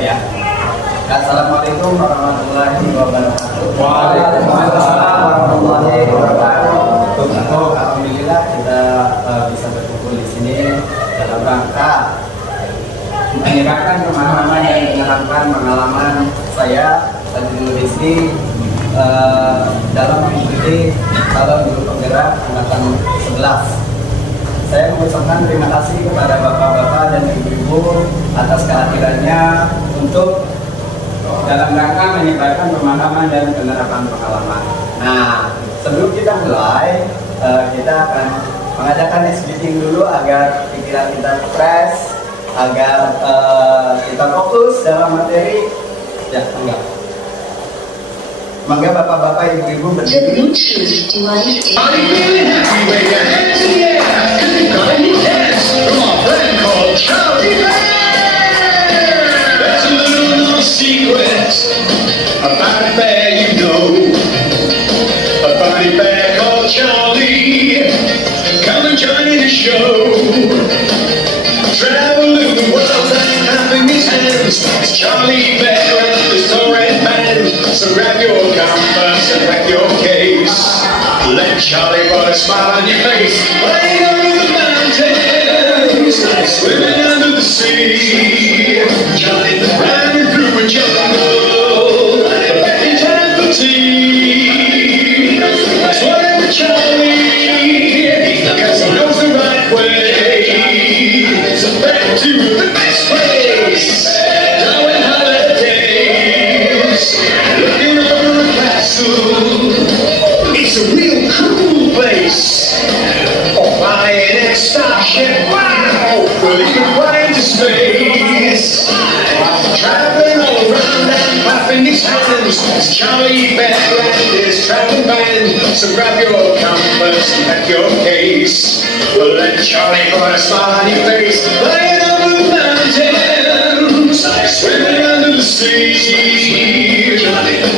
Ya. Assalamualaikum warahmatullahi wabarakatuh. Waalaikumsalam warahmatullahi wabarakatuh. Alhamdulillah kita bisa berkumpul di sini dalam rangka menyebarkan pemahaman dan menerangkan pengalaman saya Tajudul Rizki dalam mengikuti calon guru penggerak angkatan 11. Saya mengucapkan terima kasih kepada bapak-bapak dan ibu-ibu atas kehadirannya untuk dalam rangka menyebarkan pemahaman dan penerapan pengalaman. Nah, sebelum kita mulai, kita akan mengadakan speaking dulu agar pikiran kita fresh, agar kita fokus dalam materi. Ya, enggak. Mangga bapak-bapak, ibu-ibu The berdiri. Bluetooth device is Are you feeling happy? Wave your hands in the air, 'cause we've got a new dance from our friend called Charlie Bear. There's a little secret about a bear you know, a funny bear called Charlie. Come and join in the show. Traveling the world and clapping his hands. It's Charlie Bear and his red band. So grab your compass and pack your case. Let Charlie put a smile on your face. Flying over the mountains, swimming under the sea. Charlie ran through a jungle, back in time for tea. Swim with Charlie, because he knows the right way. So back to the best place, Darwin Holidays. Looking over a castle, it's a real cool place. Oh, flying in a starship, wow! Well, you can fly into space. Traveling all around and clapping his hands. It's Charlie Bear and his traveling band. So grab your compass and pack your case. Well, let Charlie put a smile on your face. Flying over the mountains, swimming under the sea.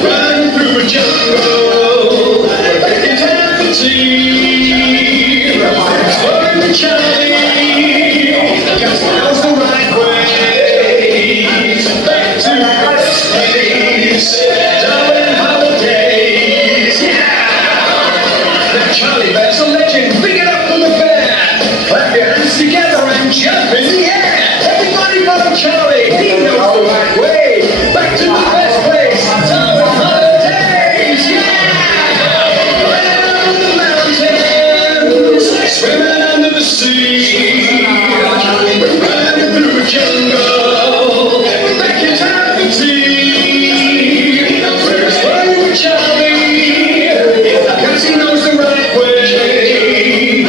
Running through a jungle, back in time for tea. Exploring with Charlie, because he knows the right way. Back to the best place, Darwin Holidays. Yeah! Now Charlie Bear's a legend. Big it up for the bear. Clap your hands together and jump in the air. Everybody follow Charlie. He knows the right way. Back to the best place, Darwin Holidays. Yeah! Running over the mountains, swimming under the sea. Running through a jungle, back in time for tea. We're exploring with Charlie, 'cause he knows the right way.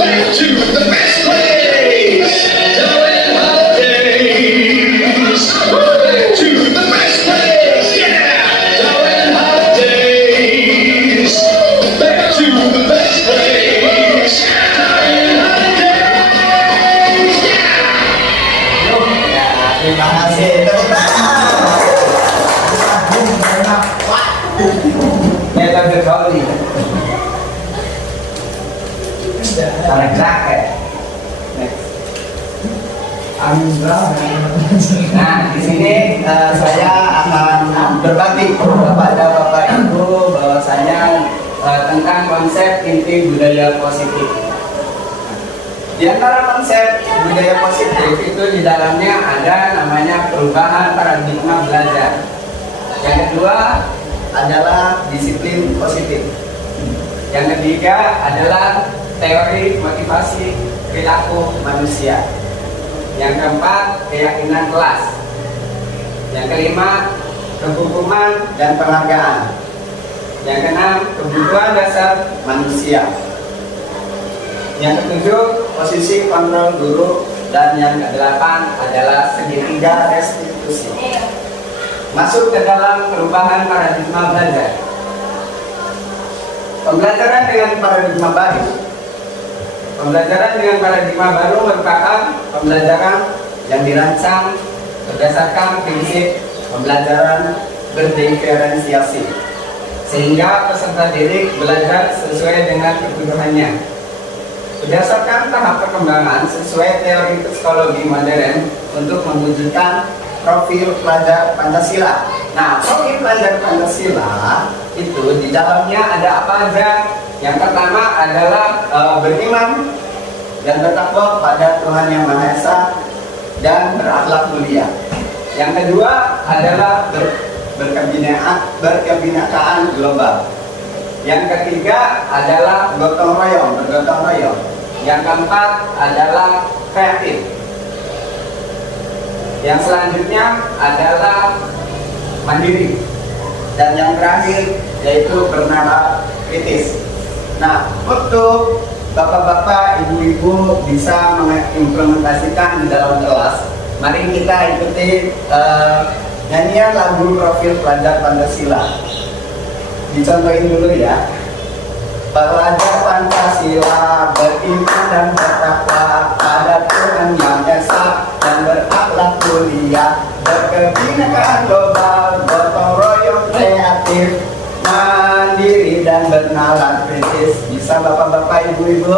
Back to the best place, Darwin Holidays. Back to the best place, yeah, Darwin Holidays. Back to the best place, Darwin Holidays, yeah. Ya, terima kasih. Tepuk tangan. Kita berkali. Karena gerak ya. Next. Nah, di sini saya akan berbagi kepada Bapak Ibu bahwasanya tentang konsep inti budaya positif. Di antara konsep budaya positif itu di dalamnya ada namanya perubahan paradigma belajar. Yang kedua adalah disiplin positif. Yang ketiga adalah teori motivasi perilaku manusia. Yang keempat, keyakinan kelas. Yang kelima, kehukuman dan penghargaan. Yang keenam, kebutuhan dasar manusia. Yang ketujuh, posisi kontrol guru. Dan yang kedelapan adalah segitiga restitusi. Masuk ke dalam perubahan paradigma belajar. Pembelajaran dengan paradigma baru. Pembelajaran dengan paradigma baru merupakan pembelajaran yang dirancang berdasarkan prinsip pembelajaran berdiferensiasi, sehingga peserta didik belajar sesuai dengan kebutuhannya. Berdasarkan tahap perkembangan sesuai teori psikologi modern untuk mewujudkan profil pelajar Pancasila. Nah, profil pelajar Pancasila itu di dalamnya ada apa aja? Yang pertama adalah beriman dan bertakwa pada Tuhan Yang Maha Esa dan berakhlak mulia. Yang kedua adalah berkebinekaan global. Yang ketiga adalah bergotong royong. Yang keempat adalah kreatif. Yang selanjutnya adalah mandiri. Dan yang terakhir yaitu bernama kritis. Nah, untuk bapak-bapak, ibu-ibu bisa mengimplementasikan di dalam kelas, mari kita ikuti nyanyian lagu profil pelajar Pancasila. Dicontohin dulu ya. Pelajar Pancasila beriman dan bertakwa pada Tuhan Yang Esa dan berakhlak mulia, berkebinekaan global, gotong royong kreatif, mandiri dan bernalar kritis. Bisa bapak-bapak, ibu-ibu?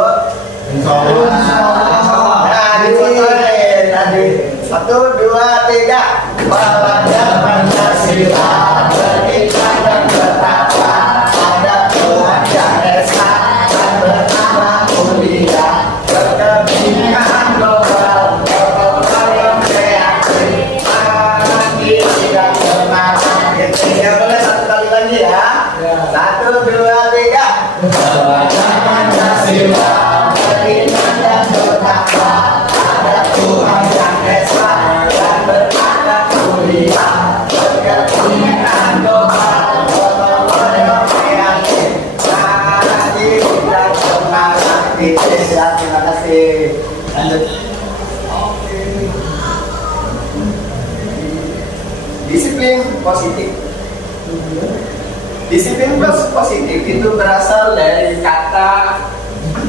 Nah, dicontohin tadi. 1, 2, 3. Pelajar Pancasila beriman dan bertakwa pada Tuhan Yang Esa dan berakhlak mulia, berkebinekaan global, gotong royong kreatif, mandiri dan bernalar kritis. Ya boleh satu kali lagi ya. 1, 2, 3. Pelajar Pancasila beriman dan bertakwa pada Tuhan Yang Esa dan berakhlak mulia, berkebinekaan global, gotong royong kreatif, mandiri dan bernalar kritis. Ya, terima kasih. Lanjut. Disiplin positif. Disiplin positif itu berasal dari kata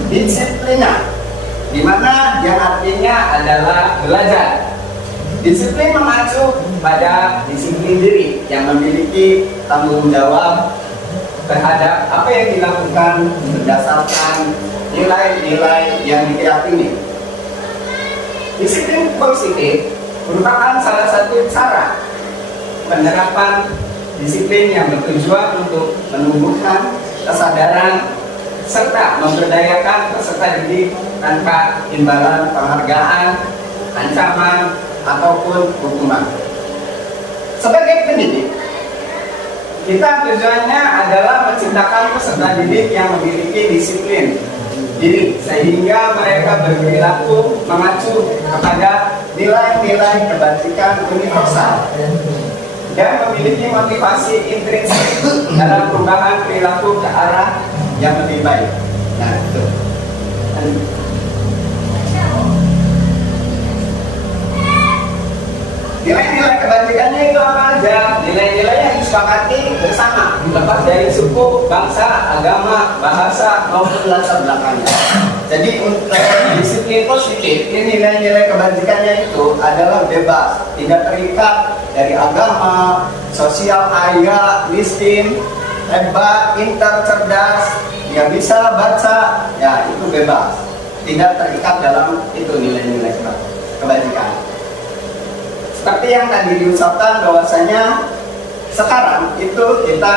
disiplina, di mana yang artinya adalah belajar. Disiplin mengacu pada disiplin diri yang memiliki tanggung jawab terhadap apa yang dilakukan berdasarkan nilai-nilai yang diyakini. Disiplin positif merupakan salah satu cara penerapan disiplin yang bertujuan untuk menumbuhkan kesadaran serta memberdayakan peserta didik tanpa imbalan penghargaan, ancaman, ataupun hukuman. Sebagai pendidik, kita tujuannya adalah menciptakan peserta didik yang memiliki disiplin diri sehingga mereka berperilaku mengacu kepada nilai-nilai kebajikan universal dan memiliki motivasi intrinsik dalam perubahan perilaku ke arah yang lebih baik. Nah, itu. Nilai-nilai kebajikannya itu apa aja? Nilai-nilai yang disepakati bersama, lepas dari suku, bangsa, agama, bahasa, maupun latar belakangnya. Jadi untuk disiplin positif, ini nilai-nilai kebajikannya itu adalah bebas, tidak terikat dari agama, sosial kaya, miskin, hebat, pintar, cerdas, nggak bisa baca, ya itu bebas, tidak terikat dalam itu nilai-nilai kebajikan. Seperti yang tadi diucapkan bahwasanya sekarang itu kita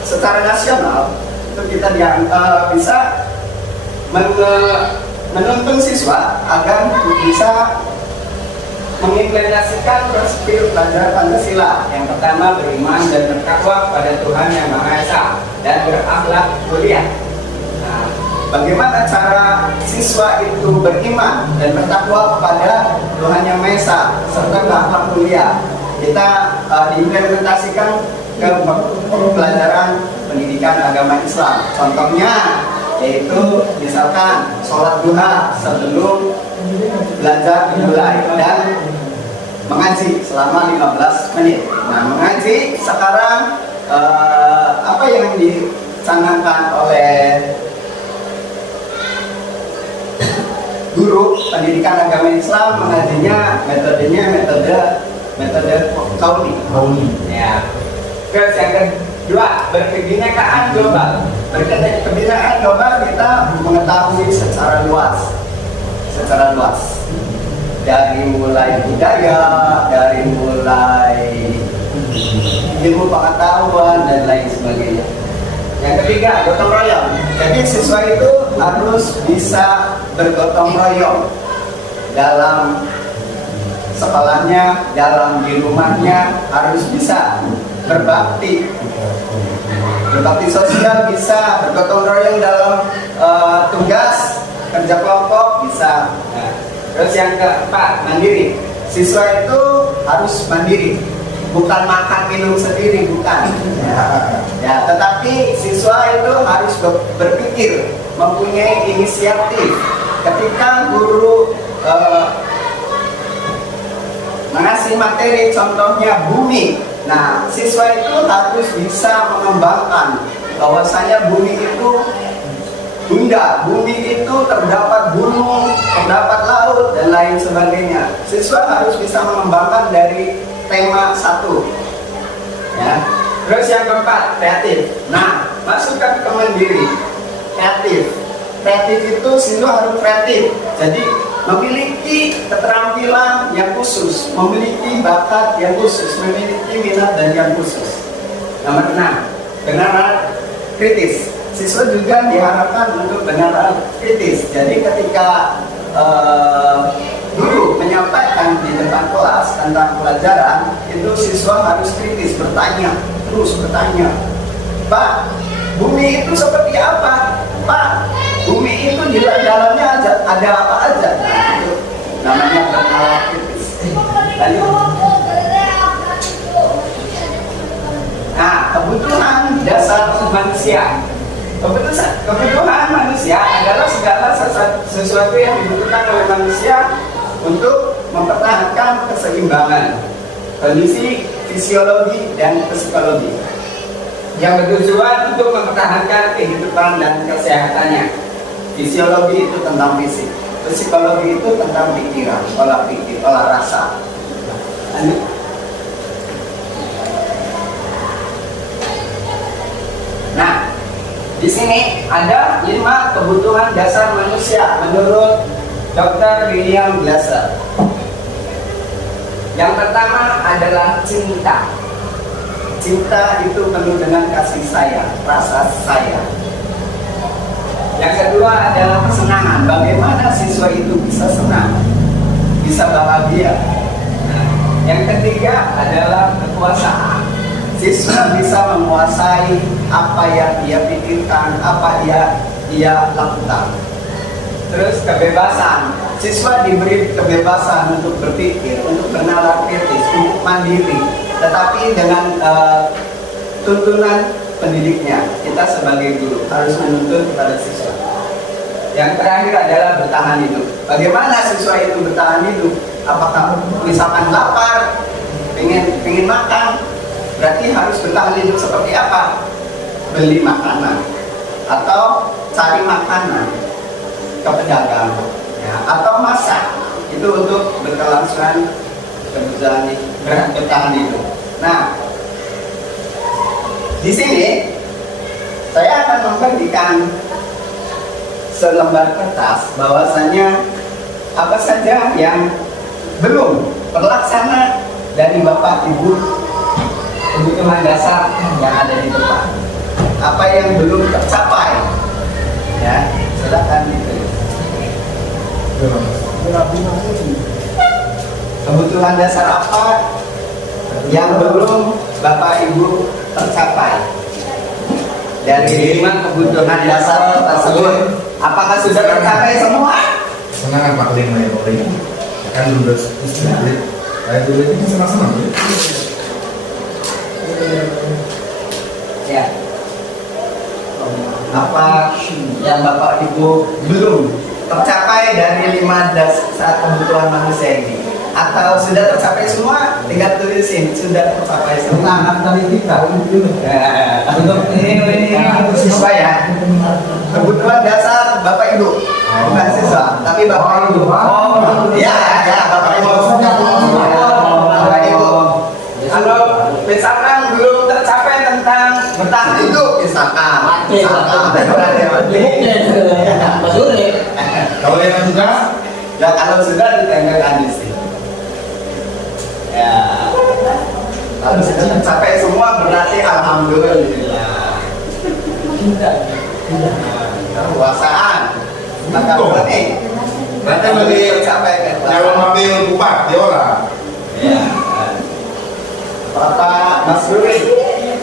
secara nasional itu kita bisa menuntun siswa agar bisa mengimplementasikan profil pelajar Pancasila. Yang pertama beriman dan bertakwa pada Tuhan Yang Maha Esa dan berakhlak mulia. Nah, bagaimana cara siswa itu beriman dan bertakwa kepada Tuhan Yang Maha Esa serta berakhlak mulia? Kita diimplementasikan ke pelajaran pendidikan agama Islam. Contohnya yaitu misalkan sholat duha sebelum belajar dimulai dan mengaji selama 15 menit. Nah, mengaji sekarang apa yang dicanangkan oleh guru pendidikan agama Islam, mengajinya metode kauli. Ya. Terus yang kedua, berkebinekaan global. Berkebinekaan global kita mengetahui secara luas. dari mulai budaya, dari mulai ilmu pengetahuan dan lain sebagainya. Yang ketiga, gotong royong. Jadi siswa itu harus bisa bergotong royong dalam sekolahnya, dalam di rumahnya, harus bisa berbakti sosial, bisa bergotong royong dalam tugas kerja kelompok, bisa. Nah, terus yang keempat, mandiri. Siswa itu harus mandiri, bukan makan minum sendiri, bukan. Ya, tetapi siswa itu harus berpikir, mempunyai inisiatif. Ketika guru mengasih materi, contohnya bumi. Nah, siswa itu harus bisa mengembangkan bahwasanya bumi itu bunda, bumi itu terdapat gunung, terdapat laut dan lain sebagainya. Siswa harus bisa mengembangkan dari tema satu. Ya. Terus yang keempat, kreatif. Nah, masukkan ke mandiri, kreatif. Kreatif itu siswa harus kreatif. Jadi memiliki keterampilan yang khusus, memiliki bakat yang khusus, memiliki minat dan yang khusus. Nomor 6, benar kritis. Siswa juga diharapkan untuk benar kritis. Jadi ketika guru menyampaikan di depan kelas tentang pelajaran, itu siswa harus kritis, bertanya, terus bertanya. Pak, bumi itu seperti apa? Pak, bumi itu di dalamnya ada apa aja? Nah, itu namanya bernalar kritis. Lanjut. Nah, kebutuhan dasar manusia. Kebutuhan manusia adalah segala sesuatu yang dibutuhkan oleh manusia untuk mempertahankan keseimbangan kondisi fisiologi dan psikologi yang bertujuan untuk mempertahankan kehidupan dan kesehatannya. Fisiologi itu tentang fisik, psikologi itu tentang pikiran, olah pikir, olah rasa. Nah, di sini ada 5 kebutuhan dasar manusia menurut Dr. William Glasser. Yang pertama adalah cinta. Cinta itu penuh dengan kasih sayang, rasa sayang. Yang kedua adalah kesenangan. Bagaimana siswa itu bisa senang, bisa bahagia. Nah, yang ketiga adalah kekuasaan. Siswa bisa menguasai apa yang dia pikirkan, apa dia lakukan. Terus kebebasan. Siswa diberi kebebasan untuk berpikir, untuk bernalar kritis, untuk mandiri. Tetapi dengan tuntunan pendidiknya, kita sebagai guru harus menuntut kepada siswa. Yang terakhir adalah bertahan hidup. Bagaimana siswa itu bertahan hidup? Apakah misalkan lapar, pengen makan, berarti harus bertahan hidup seperti apa? Beli makanan atau cari makanan ke pedagang, ya, atau masak. Itu untuk berkelangsungan bertahan hidup. Nah, di sini saya akan membagikan selembar kertas bahwasanya apa saja yang belum terlaksana dari Bapak Ibu, kebutuhan dasar yang ada di depan. Apa yang belum tercapai, ya, silakan ditulis. Kebutuhan dasar apa yang belum Bapak Ibu tercapai dari 5 kebutuhan dasar tersebut? Apakah sudah tercapai semua? Senang Pak Lima ya Pak Lima. Kan dulu istirahat. Saya dulu itu senang-senang. Ya. Apa yang Bapak Ibu belum tercapai dari 5 dasar kebutuhan manusia ini? Atau sudah tercapai semua? Tinggal tulisin sudah tercapai semua. Nah, tadi kita Untuk ini untuk siswa ya. Kebutuhan dasar Bapak Ibu, bukan siswa, tapi Bapak Ibu. Oh, ya, Bapak Ibu. Bapak Ibu. Kalau misalkan belum tercapai tentang bertahan hidup, misalkan. kalau yang tugas Ya kalau sudah ditempelkan di sini. Ya, kalau sudah tercapai semua berarti alhamdulillah. Kekuasaan. Maka berarti Berarti tercapai kalau ngambil bupati orang. Ya. Bapak Mas Ruri,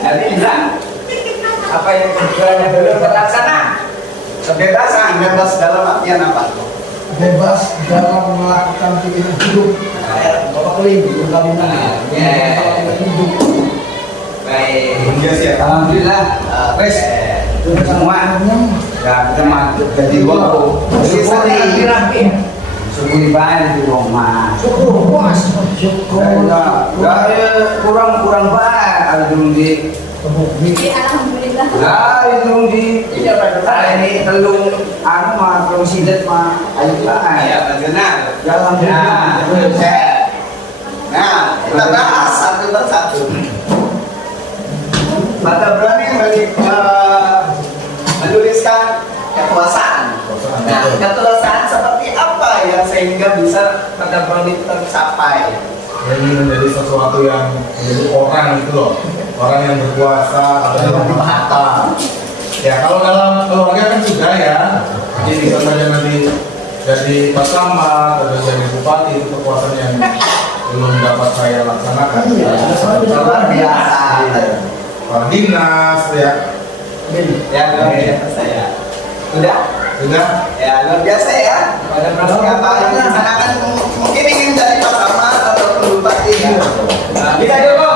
hari ini apa yang kebetulannya belum terlaksana? Kebebasan, bebas dalam artian apa? Bebas dalam melakukan pilihan hidup. Bapak Kling, perkawinan. Hidup. Baik. Iya sih ya. Alhamdulillah, wes semua ya kita mantap jadi gua syukuri syukuri banget di rumah. Syukur, puas. Syukur. Kurang banget ada dulu di Alhamdulillah. itu di ini telung anu mah telung sidet mah ayo lah ya benar ya alhamdulillah. Nah kita bahas satu persatu. Maka berani menuliskan kekuasaan. Nah, kekuasaan seperti apa yang sehingga bisa pada berani tercapai? Ini menjadi sesuatu yang menjadi orang gitu loh, orang yang berkuasa atau yang bertahta. Ya kalau dalam keluarga kan sudah ya, jadi bisa saja nanti jadi Pak Camat atau jadi bupati itu kekuasaan yang belum dapat saya laksanakan. Luar biasa. Kepala dinas ya, Ya luar biasa saya. Sudah? sudah. Ya luar biasa ya. Pada persiapan yang dilaksanakan mungkin ingin jadi Pak Camat atau bupati ya. Nah, kita dulu.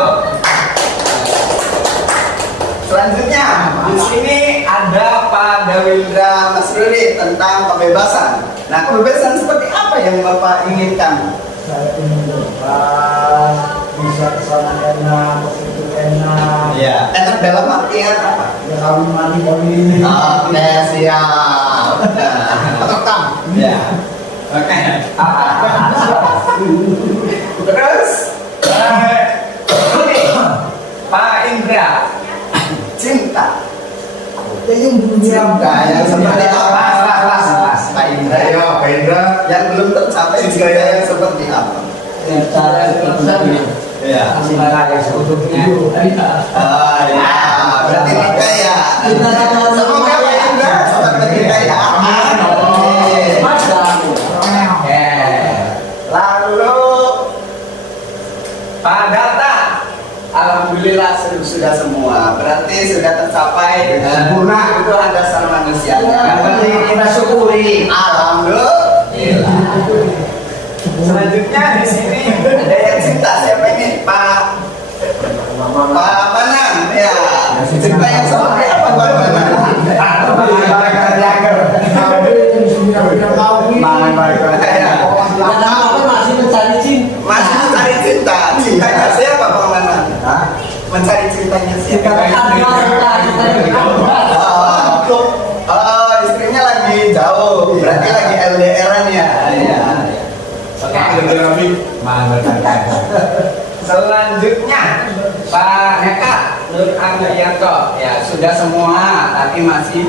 Selanjutnya di sini ada Pak Dawindra Mas Rudi tentang kebebasan. Nah kebebasan seperti apa yang Bapak inginkan? Saya ingin bebas, bisa kesana enak, kesitu enak. Ya. Enak dalam artian apa? Ya kawin mandi kawin. Oke siap. Tetap. Ya. Oke. Terus ini Pak Indra cinta. Yang Cinta yang seperti apa? Pak Indra Ayo Pak Indra, yang belum tercapai cinta yang seperti apa? cara seperti Ya. itu. Ah ya. Berarti nikah ya. Semoga Pak Indra seperti kita ya. Amin. Lalu Pak Data, alhamdulillah sudah semua. Berarti sudah tercapai sempurna itu ada dasar manusia. Yang penting kita syukuri. Alhamdulillah. Selanjutnya di sini ada yang cinta siapa ini Pak Manang ya. Cinta yang seperti apa Pak Manang? Masih mencari cinta. Masih mencari cinta. Cintanya siapa Pak Manang? Mencari cintanya siapa? Oh, istrinya lagi jauh. Berarti lagi LDR-an ya. Iya. Oke. Selanjutnya Pak Eka Nur Andrianto ya sudah semua tapi masih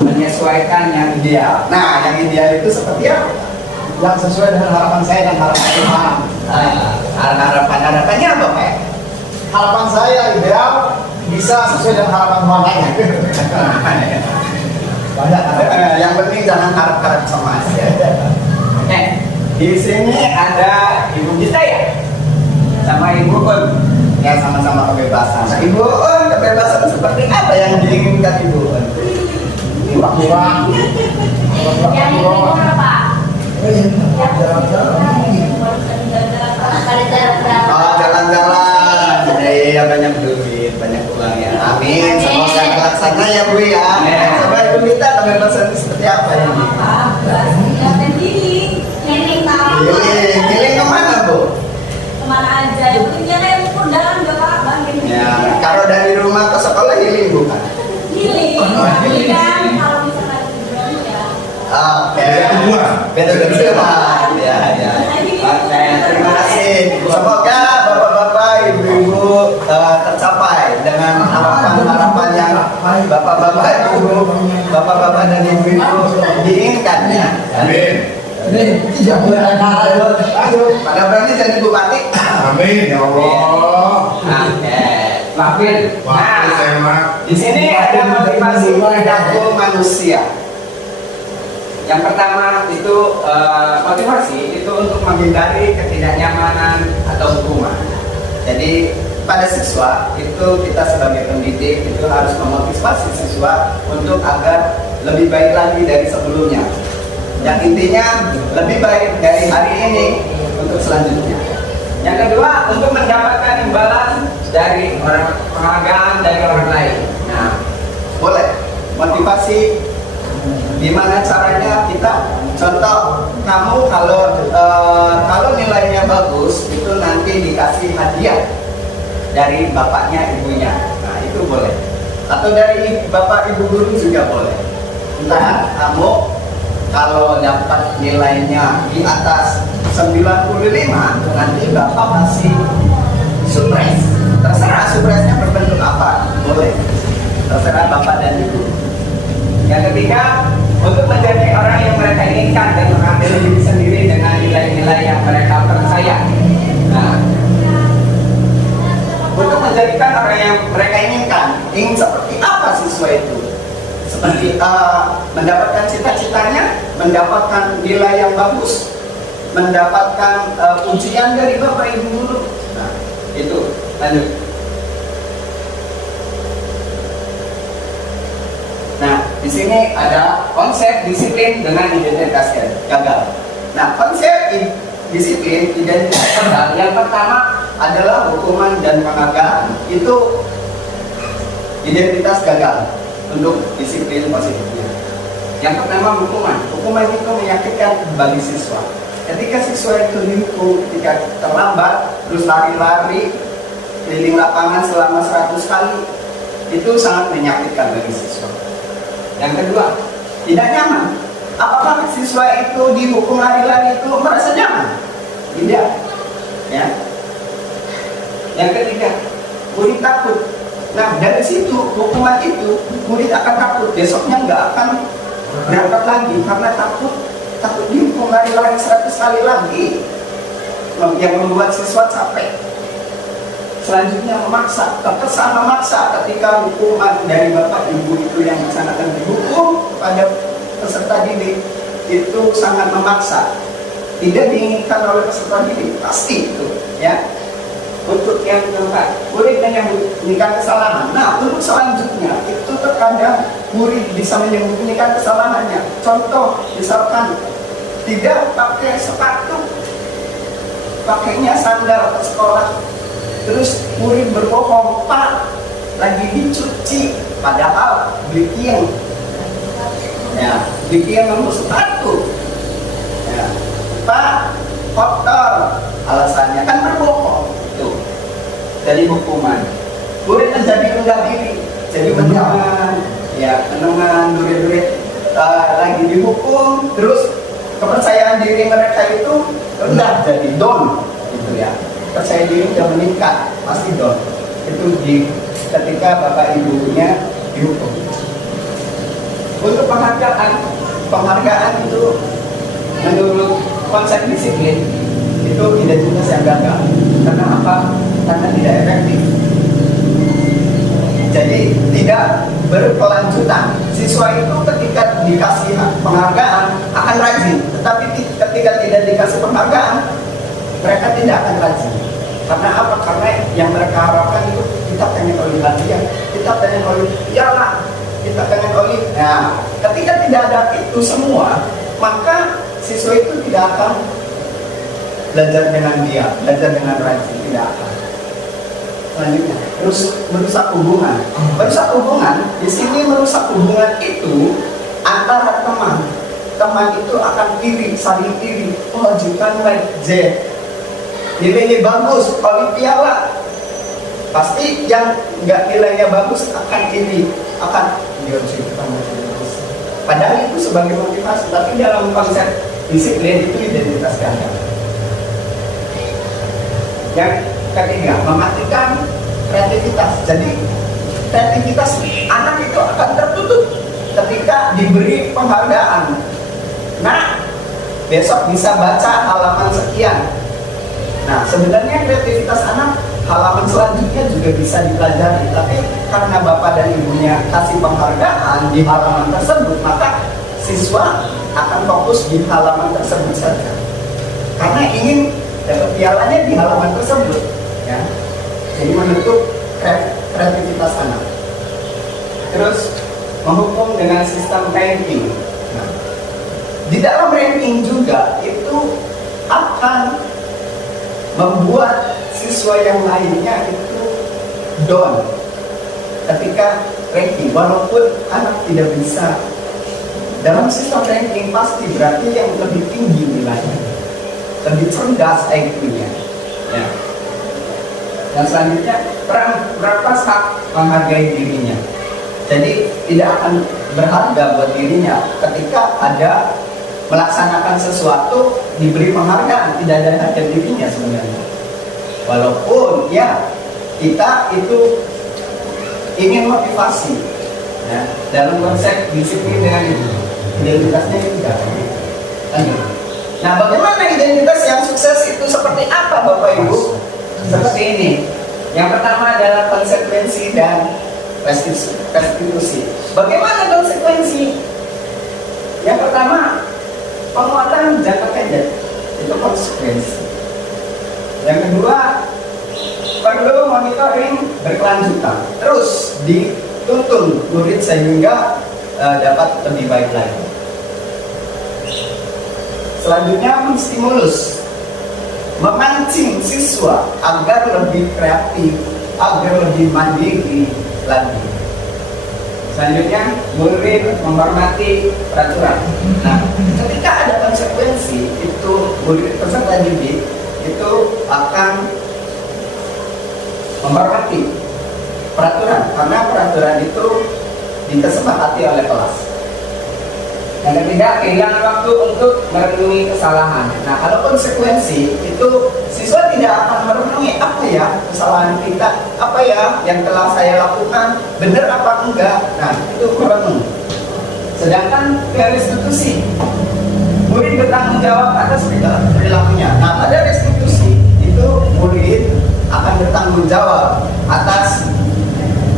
menyesuaikan yang ideal. Nah yang ideal itu seperti apa? Yang sesuai dengan harapan saya dan harapan Tuhan. Harapannya apa Pak? Harapan saya ideal bisa sesuai dengan harapan Tuhan lainnya. Banyak harapan. Yang penting jangan harap-harap cemas ya. Di sini ada Ibu kita ya, sama Ibu Un. Ya sama-sama kebebasan. Nah, Ibu Un kebebasan seperti apa yang diinginkan Ibu Un? Kurang-kurang. Yang ini apa? Oh jalan-jalan. Iya banyak duit, banyak uang ya. Amin. Semoga terlaksana ya Bu ya. Coba Ibu kita kebebasan seperti apa ya? Giling kemana Bu? Kemana aja? Yang pentingnya kayak undangan gak apa-apa. Ya, kalau dari rumah ke sekolah giling bukan? Giling. Tapi kan kalau misalkan tujuan ya. Oke. Kedua. Beda tujuan. Ya, ya. Oke, terima kasih. Semoga bapak-bapak, ibu-ibu tercapai dengan harapan-harapan yang bapak-bapak, ibu, bapak-bapak dan ibu-ibu diinginkan ya. Amin. Tidak boleh ayo. Pada berani jadi bupati. Amin ya Allah. Oke, wakil. Wakil saya mah. Di sini ada motivasi perilaku manusia. Yang pertama itu motivasi itu untuk menghindari ketidaknyamanan atau hukuman. Jadi pada siswa itu kita sebagai pendidik itu harus memotivasi siswa untuk agar lebih baik lagi dari sebelumnya. Yang intinya lebih baik dari hari ini untuk selanjutnya. Yang kedua untuk mendapatkan imbalan dari orang, penghargaan dari orang lain. Nah, boleh motivasi. Gimana caranya kita? Contoh, kamu kalau nilainya bagus itu nanti dikasih hadiah dari bapaknya ibunya. Nah, itu boleh. Atau dari bapak ibu guru juga boleh. Entah kamu kalau dapat nilainya di atas 95 nanti bapak kasih surprise. Terserah surprise-nya berbentuk apa, boleh. Terserah bapak dan ibu. Yang ketiga, untuk menjadi orang yang mereka inginkan dan mengambil diri sendiri dengan nilai-nilai yang mereka percaya. Nah, untuk menjadikan orang yang mereka inginkan, ingin seperti apa siswa itu? Seperti mendapatkan cita-citanya, mendapatkan nilai yang bagus, mendapatkan pujian dari bapak ibu guru. Nah, itu lanjut. Nah, di sini ada konsep disiplin dengan identitas gagal. Nah, konsep disiplin identitas gagal yang pertama adalah hukuman dan penghargaan. Itu identitas gagal untuk disiplin positifnya. Yang pertama hukuman. Hukuman itu menyakitkan bagi siswa. Ketika siswa itu dihukum, ketika terlambat, terus lari-lari keliling lapangan selama 100 kali, itu sangat menyakitkan bagi siswa. Yang kedua, tidak nyaman. Apakah siswa itu dihukum lari-lari itu merasa nyaman? Tidak. Ya. Yang ketiga, murid takut. Nah, dari situ hukuman itu murid akan takut. Besoknya nggak akan berangkat lagi karena takut dihukum lari-lari 100 kali lagi, yang membuat siswa capek. Selanjutnya terkesan memaksa ketika hukuman dari bapak ibu itu yang melaksanakan dihukum kepada peserta didik itu sangat memaksa, tidak diinginkan oleh peserta didik, pasti itu ya. Untuk yang keempat, murid menyembunyikan kesalahan. Nah, untuk selanjutnya itu terkadang murid bisa menyembunyikan kesalahannya. Contoh, misalkan tidak pakai sepatu, pakainya sandal ke sekolah. Terus murid berbohong, Pak, lagi dicuci, padahal bikin, ya, bikin nomor sepatu, ya, Pak, kotor, alasannya kan berbohong, tuh, jadi hukuman. Murid menjadi rendah diri, jadi mendengar, ya, mendengar duri-duri, lagi dihukum, terus kepercayaan diri mereka itu rendah, jadi down, gitu ya. Percaya diri sudah meningkat, pasti dong. Itu ketika bapak ibunya dihukum. Untuk penghargaan itu menurut konsep disiplin itu identitas yang gagal. Karena apa? Karena tidak efektif. Jadi tidak berkelanjutan. Siswa itu ketika dikasih penghargaan akan rajin, tetapi ketika tidak dikasih penghargaan mereka tidak akan rajin. Karena apa? Karena yang mereka harapkan itu kita pengen oleh hadiah, kita pengen oleh piala, kita pengen oleh. Nah, ketika tidak ada itu semua, maka siswa itu tidak akan belajar dengan dia, belajar dengan rajin, tidak akan. Selanjutnya, terus merusak hubungan. Merusak hubungan, di sini merusak hubungan itu antara teman. Teman itu akan iri, saling iri. Oh, jika nilai Z, nilainya bagus, oleh piala, pasti yang nggak nilainya bagus akan iri, akan dia bagus. Padahal itu sebagai motivasi, tapi dalam konsep disiplin itu identitas gagal. Yang ketiga, mematikan kreativitas. Jadi kreativitas anak itu akan tertutup ketika diberi penghargaan. Nah, besok bisa baca halaman sekian. Nah, sebenarnya kreativitas anak halaman selanjutnya juga bisa dipelajari, tapi karena bapak dan ibunya kasih penghargaan di halaman tersebut, maka siswa akan fokus di halaman tersebut saja karena ingin dapat pialanya di halaman tersebut, ya. Jadi menutup kreativitas anak. Terus menghukum dengan sistem ranking. Nah, di dalam ranking juga itu akan membuat siswa yang lainnya itu down ketika ranking, walaupun anak tidak bisa dalam sistem ranking, pasti berarti yang lebih tinggi nilainya, lebih cerdas IQ-nya, ya. Dan selanjutnya berapa hak menghargai dirinya. Jadi tidak akan berharga buat dirinya ketika ada melaksanakan sesuatu diberi penghargaan, tidak ada harga dirinya sebenarnya. Walaupun ya kita itu ingin motivasi, ya, dalam konsep disiplin dengan identitasnya itu tidak. Nah, bagaimana identitas yang sukses itu seperti apa, Bapak Ibu? Seperti ini. Yang pertama adalah konsekuensi dan restitusi. Bagaimana konsekuensi? Yang pertama, penguatan jangka pendek, itu konsekuensi. Yang kedua, perlu monitoring berkelanjutan, terus dituntun murid sehingga dapat lebih baik lagi. Selanjutnya, menstimulus, memancing siswa agar lebih kreatif, agar lebih mandiri lagi. Selanjutnya, murid menghormati peraturan. Nah, ketika ada konsekuensi, itu murid peserta didik itu akan menghormati peraturan, karena peraturan itu disepakati oleh kelas. Yang ketiga, kehilangan waktu untuk merenungi kesalahan. Nah, kalau konsekuensi itu siswa tidak akan merenungi apa ya kesalahan kita, apa ya yang telah saya lakukan, benar apa enggak. Nah, itu merenung. Sedangkan restitusi, murid bertanggung jawab atas perilakunya. Nah, pada restitusi itu murid akan bertanggung jawab atas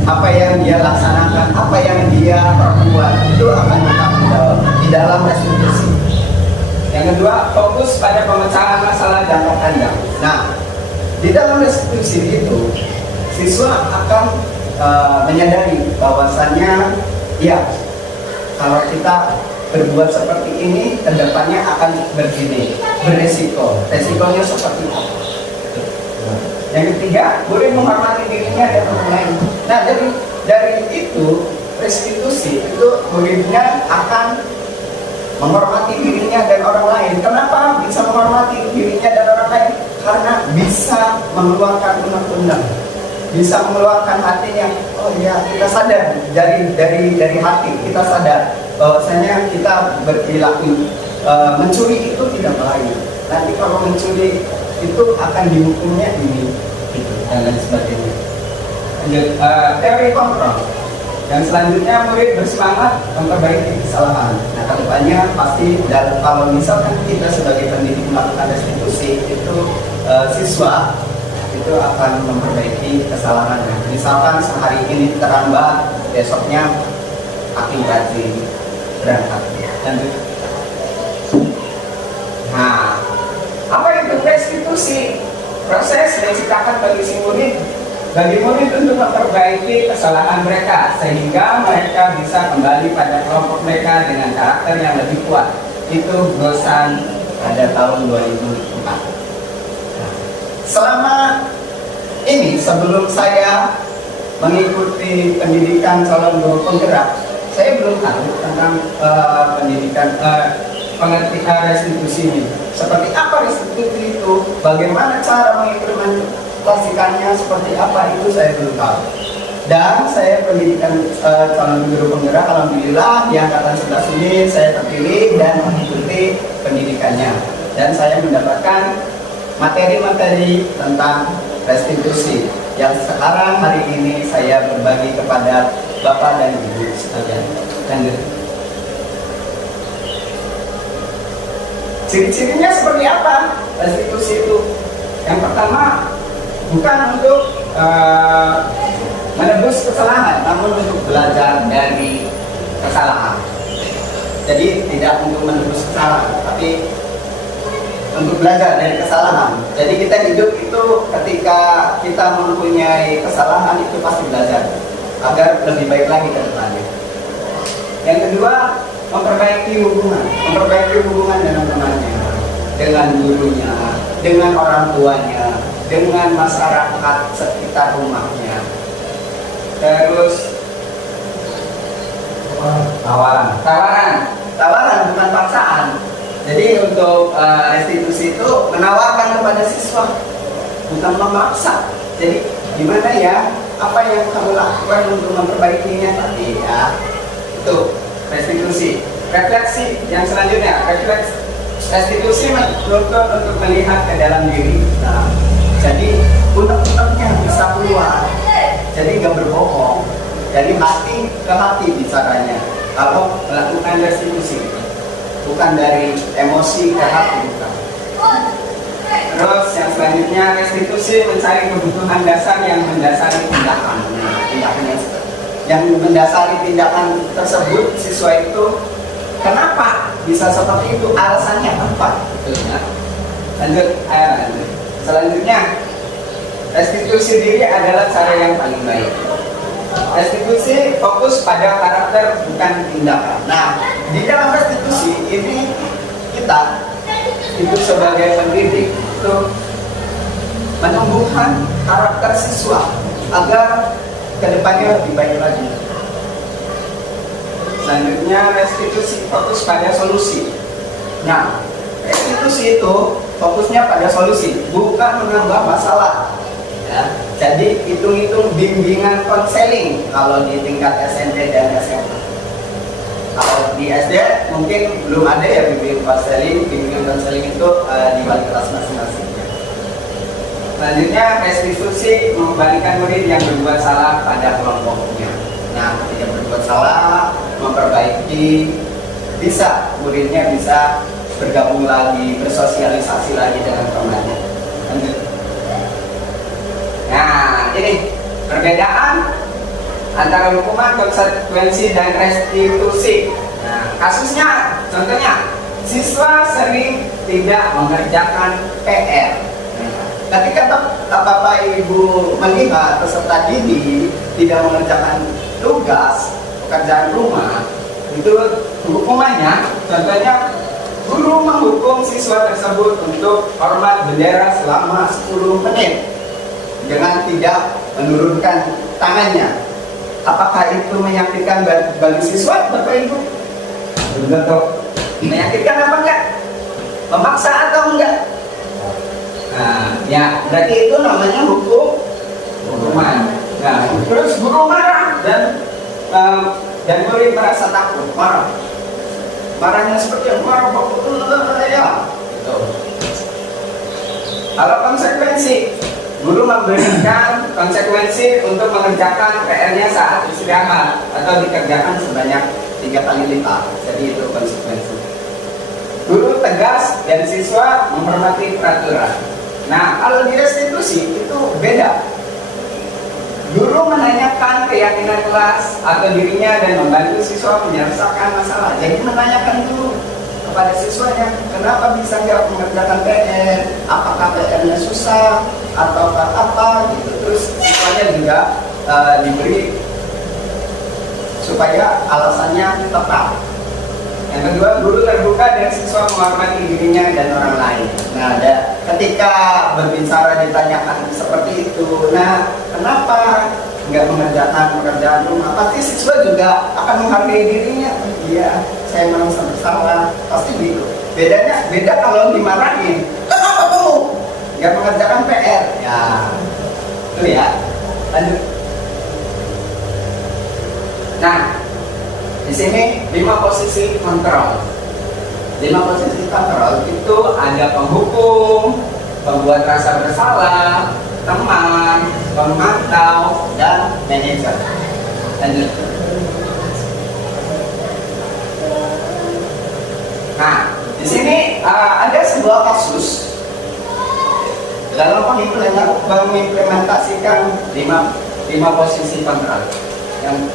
apa yang dia laksanakan, apa yang dia perbuat, itu akan bertanggung jawab di dalam restitusi. Yang kedua, fokus pada pemecahan masalah jangka panjang. Nah, di dalam restitusi itu siswa akan menyadari bahwasannya ya, kalau kita berbuat seperti ini, kedepannya akan begini, beresiko, resikonya seperti apa. Yang ketiga, murid menghormati dirinya dan orang lain. Nah, dari itu restitusi itu muridnya akan menghormati dirinya dan orang lain. Kenapa bisa menghormati dirinya dan orang lain? Karena bisa mengeluarkan undang-undang, bisa mengeluarkan hatinya. Oh ya, kita sadar dari hati kita sadar bahwasanya kita berperilaku mencuri itu tidak baik. Nanti kalau mencuri itu akan dihukumnya ini, gitu, dan lain sebagainya. Lanjut, teori kontrol. Yang selanjutnya, murid bersemangat memperbaiki kesalahan. Nah, kedepannya pasti kalau misalkan kita sebagai pendidik melakukan restitusi, itu siswa itu akan memperbaiki kesalahannya. Misalkan sehari ini terlambat, besoknya makin rajin berangkat. Lanjut. Nah, apa itu restitusi? Proses yang diciptakan bagi murid untuk memperbaiki kesalahan mereka sehingga mereka bisa kembali pada kelompok mereka dengan karakter yang lebih kuat. Itu Gosan pada tahun 2004. Selama ini, sebelum saya mengikuti pendidikan calon guru penggerak, saya belum tahu tentang pendidikan pengertian restitusi ini. Seperti apa restitusi itu, bagaimana cara mengimplementasikannya, seperti apa itu saya belum tahu. Dan saya pendidikan calon guru penggerak, alhamdulillah di angkatan 11 ini saya terpilih dan mengikuti pendidikannya. Dan saya mendapatkan materi-materi tentang restitusi yang sekarang hari ini saya berbagi kepada Bapak dan Ibu sekalian. Lanjut. Ciri-cirinya seperti apa restitusi itu? Yang pertama, bukan untuk menebus kesalahan, namun untuk belajar dari kesalahan. Jadi tidak untuk menebus kesalahan, tapi untuk belajar dari kesalahan. Jadi kita hidup itu ketika kita mempunyai kesalahan itu pasti belajar agar lebih baik lagi ke depannya. Yang kedua, memperbaiki hubungan dengan temannya, dengan gurunya, dengan orang tuanya, dengan masyarakat sekitar rumahnya. Terus tawaran bukan paksaan. Jadi untuk restitusi itu menawarkan kepada siswa, bukan memaksa. Jadi gimana ya, apa yang kamu lakukan untuk memperbaikinya tadi ya, itu restitusi. Refleksi yang selanjutnya, restitusi menuntut untuk melihat ke dalam diri. Nah, jadi unek-uneknya bisa keluar. Jadi nggak berbohong. Dari hati ke hati bicaranya. Kalau melakukan restitusi, bukan dari emosi ke hati, bukan. Terus yang selanjutnya, restitusi mencari kebutuhan dasar yang mendasari tindakan. Nah, tindakan yang mendasari tindakan tersebut siswa itu kenapa bisa seperti itu, alasannya apa? Lanjut. Selanjutnya, restitusi diri adalah cara yang paling baik. Restitusi fokus pada karakter bukan tindakan. Nah, di dalam restitusi ini kita itu sebagai pendidik itu menumbuhkan karakter siswa agar kedepannya lebih baik lagi. Selanjutnya, restitusi fokus pada solusi. Nah, restitusi itu fokusnya pada solusi, bukan menambah masalah. Ya, jadi hitung-hitung bimbingan konseling kalau di tingkat SMP dan SMA. Kalau di SD mungkin belum ada ya bimbingan konseling itu di wali kelas masing-masing. Selanjutnya, restitusi mengembalikan murid yang berbuat salah pada kelompoknya. Nah, ketika berbuat salah, memperbaiki, muridnya bisa bergabung lagi, bersosialisasi lagi dengan temannya. Lanjut. Nah, ini perbedaan antara hukuman, konsekuensi, dan restitusi. Nah, kasusnya, contohnya, siswa sering tidak mengerjakan PR. Ketika Bapak Ibu melihat peserta didik tidak mengerjakan tugas pekerjaan rumah, itu hukumannya, contohnya guru menghukum siswa tersebut untuk hormat bendera selama 10 menit dengan tidak menurunkan tangannya. Apakah itu menyakitkan bagi siswa, Bapak Ibu? Belum tentu. Menyakitkan apa enggak? Memaksa atau enggak? Nah, ya berarti itu namanya hukuman. Nah, terus guru marah dan murid merasa takut, marah. Marahnya seperti marah ya. Gitu. Kalau konsekuensi, guru memberikan konsekuensi untuk mengerjakan PR-nya saat istirahat atau dikerjakan sebanyak 3 kali lipat. Jadi itu konsekuensi. Guru tegas dan siswa menghormati peraturan. Nah, kalau di restitusi itu beda. Guru menanyakan keyakinan kelas atau dirinya dan membantu siswa menyelesaikan masalah. Jadi menanyakan dulu kepada siswanya, kenapa bisa nggak mengerjakan PR? Apakah PR-nya susah atau apa gitu. Terus siswanya juga diberi supaya alasannya tepat. Yang kedua, guru terbuka dan siswa menghormati dirinya dan orang lain. Nah, ketika berbicara ditanyakan seperti itu, nah kenapa nggak mengerjakan pekerjaan rumah? Pasti siswa juga akan menghargai dirinya. Iya, saya merasa bersalah. Pasti gitu. Beda kalau dimarahin. Kenapa kamu nggak mengerjakan PR? Ya, itu ya. Lanjut. Nah, di sini 5 posisi kontrol. 5 posisi kontrol itu ada penghukum, pembuat rasa bersalah, teman, pemantau, dan manajer. Lanjut. Nah, di sini ada sebuah kasus dalam mengimplementasikan lima posisi kontrol. Yang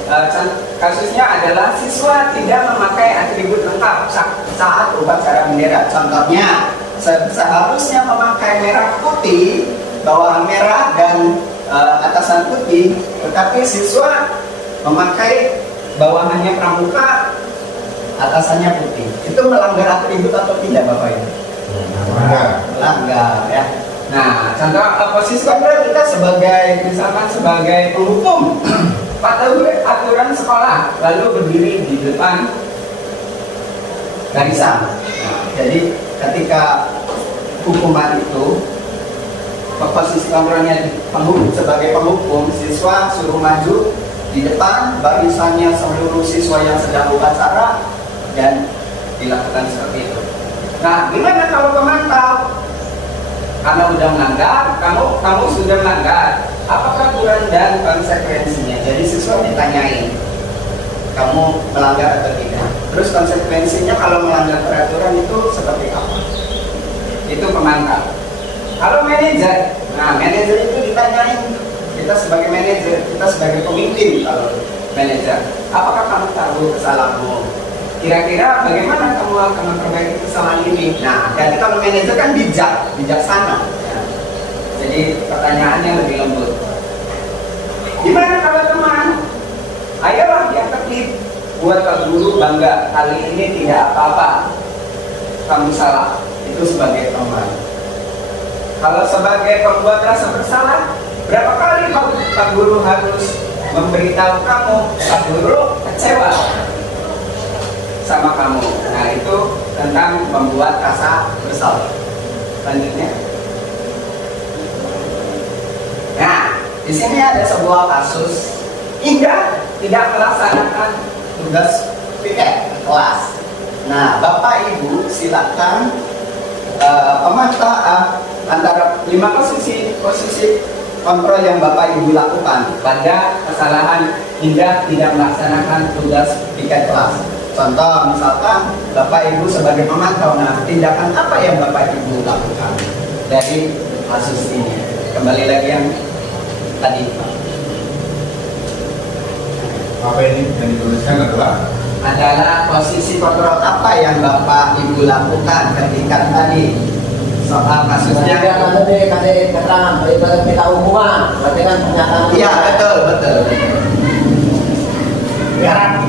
kasusnya adalah siswa tidak memakai atribut lengkap saat upacara bendera. Contohnya, seharusnya memakai merah putih, bawahan merah dan atasan putih, tetapi siswa memakai bawahannya pramuka, atasannya putih. Itu melanggar atribut atau tidak, Bapak Ibu? Melanggar ya. Nah, contoh posisi kontrol kita misalkan sebagai penghukum patuhi aturan sekolah, lalu berdiri di depan barisan. Nah, jadi ketika hukuman itu, posisi kontrolnya sebagai penghukum, siswa suruh maju di depan barisannya seluruh siswa yang sedang upacara dan dilakukan seperti itu. Nah, gimana kalau pemantau? Karena sudah melanggar, kamu sudah melanggar. Apakah aturan dan konsekuensinya? Jadi siswa ditanyain, kamu melanggar atau tidak? Terus konsekuensinya kalau melanggar peraturan itu seperti apa? Itu pemantau. Kalau manajer, nah manajer itu ditanyain, kita sebagai manajer, kita sebagai pemimpin kalau manajer, apakah kamu tahu kesalahanmu? Kira-kira bagaimana kamu akan memperbaiki kesalahan ini? Nah, jadi kalau manajer kan bijaksana. Ya. Jadi pertanyaannya lebih lembut. Gimana kalau teman? Ayolah yang tertib, buat Pak Guru bangga. Kali ini tidak apa-apa. Kamu salah. Itu sebagai teman. Kalau sebagai pembuat rasa bersalah, berapa kali Pak Guru harus memberitahu kamu, Pak Guru kecewa sama kamu. Nah, itu tentang membuat rasa bersalah. Selanjutnya. Nah, di sini ada sebuah kasus hingga tidak melaksanakan tugas piket kelas. Nah, Bapak Ibu silakan pemanfaat antara 5 posisi kontrol yang Bapak Ibu lakukan pada kesalahan hingga tidak melaksanakan tugas piket kelas. Contoh, misalkan Bapak Ibu sebagai pemantau, nah tindakan apa yang Bapak Ibu lakukan dari kasus ini? Kembali lagi yang tadi. Apa ini yang dituliskan adalah posisi kontrol apa yang Bapak Ibu lakukan ketika tadi soal kasusnya. Tadi keterangan, kita hubungan, berarti kan pernyataan. Iya, betul. Biaran.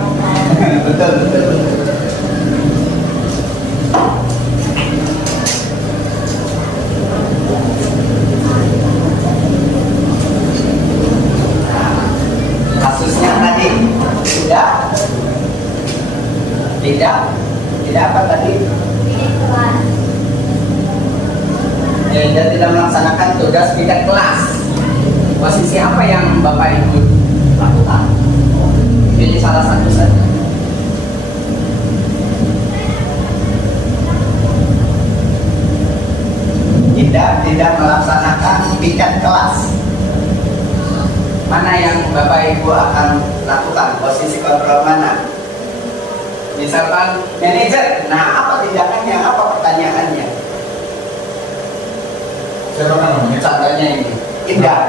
betul. Nah, kasusnya tadi tidak apa tadi? Dan tidak melaksanakan tugas piket kelas. Posisi apa yang Bapak Ibu lakukan? Pilih salah satu saja. Tidak melaksanakan piket kelas. Mana yang Bapak Ibu akan lakukan? Posisi kontrol mana? Misalkan manajer, nah apa tindakannya, apa pertanyaannya? siapa namanya? Contohnya ini, Indah,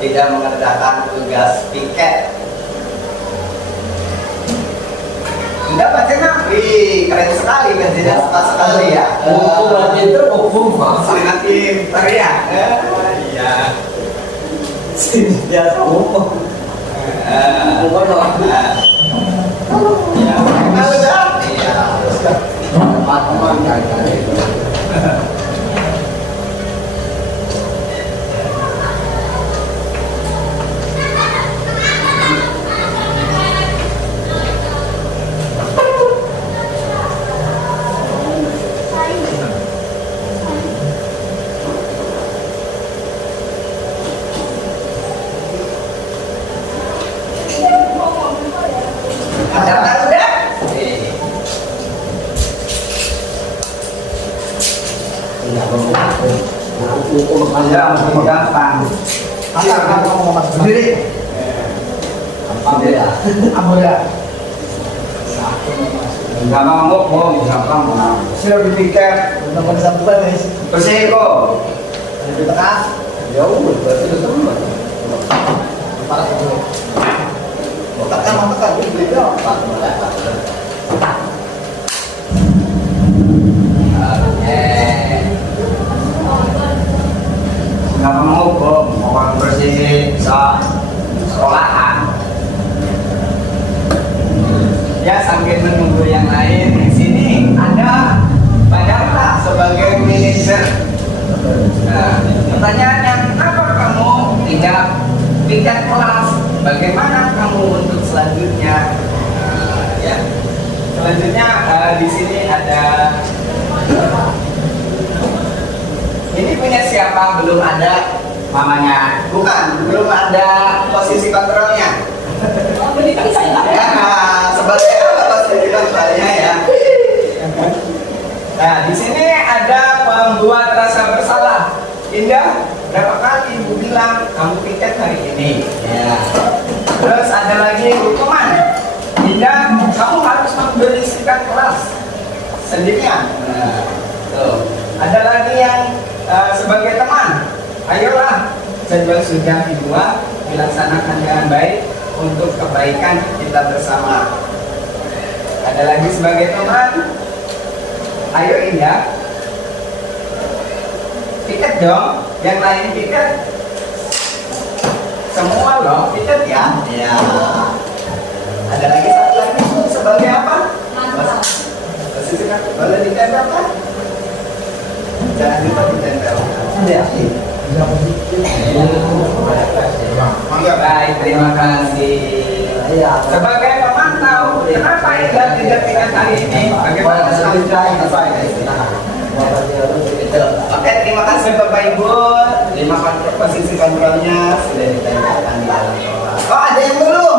tidak mengerjakan tugas piket. Indah bacanya, wih keren sekali, kerjanya suka sekali ya. Sangat pintar ya. Iya. Biasa hukum. Gampang. Silakan kamu berdiri. Alhamdulillah. Alhamdulillah. Nggak mau bom, gampang mau. Sudah beli tiket, udah mau disambungkan guys. Bersih kok. Di tengah, Ya udah, berarti udah semua. parah dulu. Oh, tekan, beli dong. Nggak mau bom, mau bersih sekolahan. Ya sambil menunggu yang lain, di sini ada Pak sebagai manajer. Nah, pertanyaannya, kenapa kamu tidak pindah kelas? Bagaimana kamu untuk selanjutnya? Ya, selanjutnya di sini ada. Ini punya siapa? Belum ada mamanya. Bukan, belum ada posisi kontrolnya. Ya, sebagai apa posisi kontrolnya ya? Nah, di sini ada pembuat rasa bersalah. Indah, berapa kali ibu bilang kamu piket hari ini? Ya. Terus ada lagi hukuman. Indah, kamu harus membersihkan kelas sendirian. Nah, tuh. Ada lagi yang sebagai teman, ayolah jadwal sudah dibuat, dilaksanakan dengan baik untuk kebaikan kita bersama. Ada lagi sebagai teman, ayo Indah, piket dong, yang lain piket, semua loh piket ya. Ya. Ada lagi satu lagi sebagai apa? Posisi kan boleh ditempel kan? Jangan lupa ditempel. Ya. Baik, terima kasih. Iya. Sebagai pemantau, kenapa Indah tidak piket hari ini? Bagaimana selanjutnya? Oke, terima kasih Bapak Ibu. Terima kasih posisi kontrolnya sudah ditempelkan di dalam kelas. Oh, ada yang belum?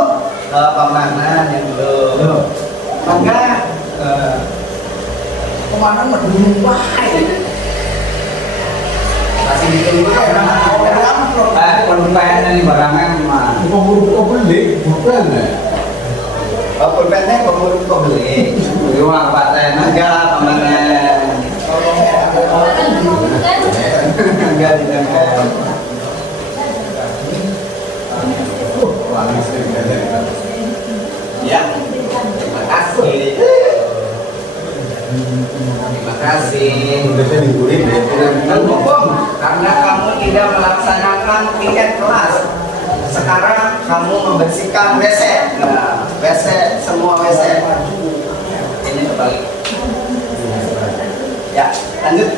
Pemanan yang belum. Maka Kemana mah dulu masih ditunggu ya orang pulpen dari barangan mah. Pemburu beli, pulpen ya. Oh, pulpennya pemburu pembeli. Uang paten enggak pemanen. Enggak ditempel. Ya, terima kasih. Terima kasih. Biasanya dibully deh. Menghukum karena kamu tidak melaksanakan piket kelas. Sekarang kamu membersihkan WC. Nah, WC semua WC. Ini kebalik. Ya, lanjut.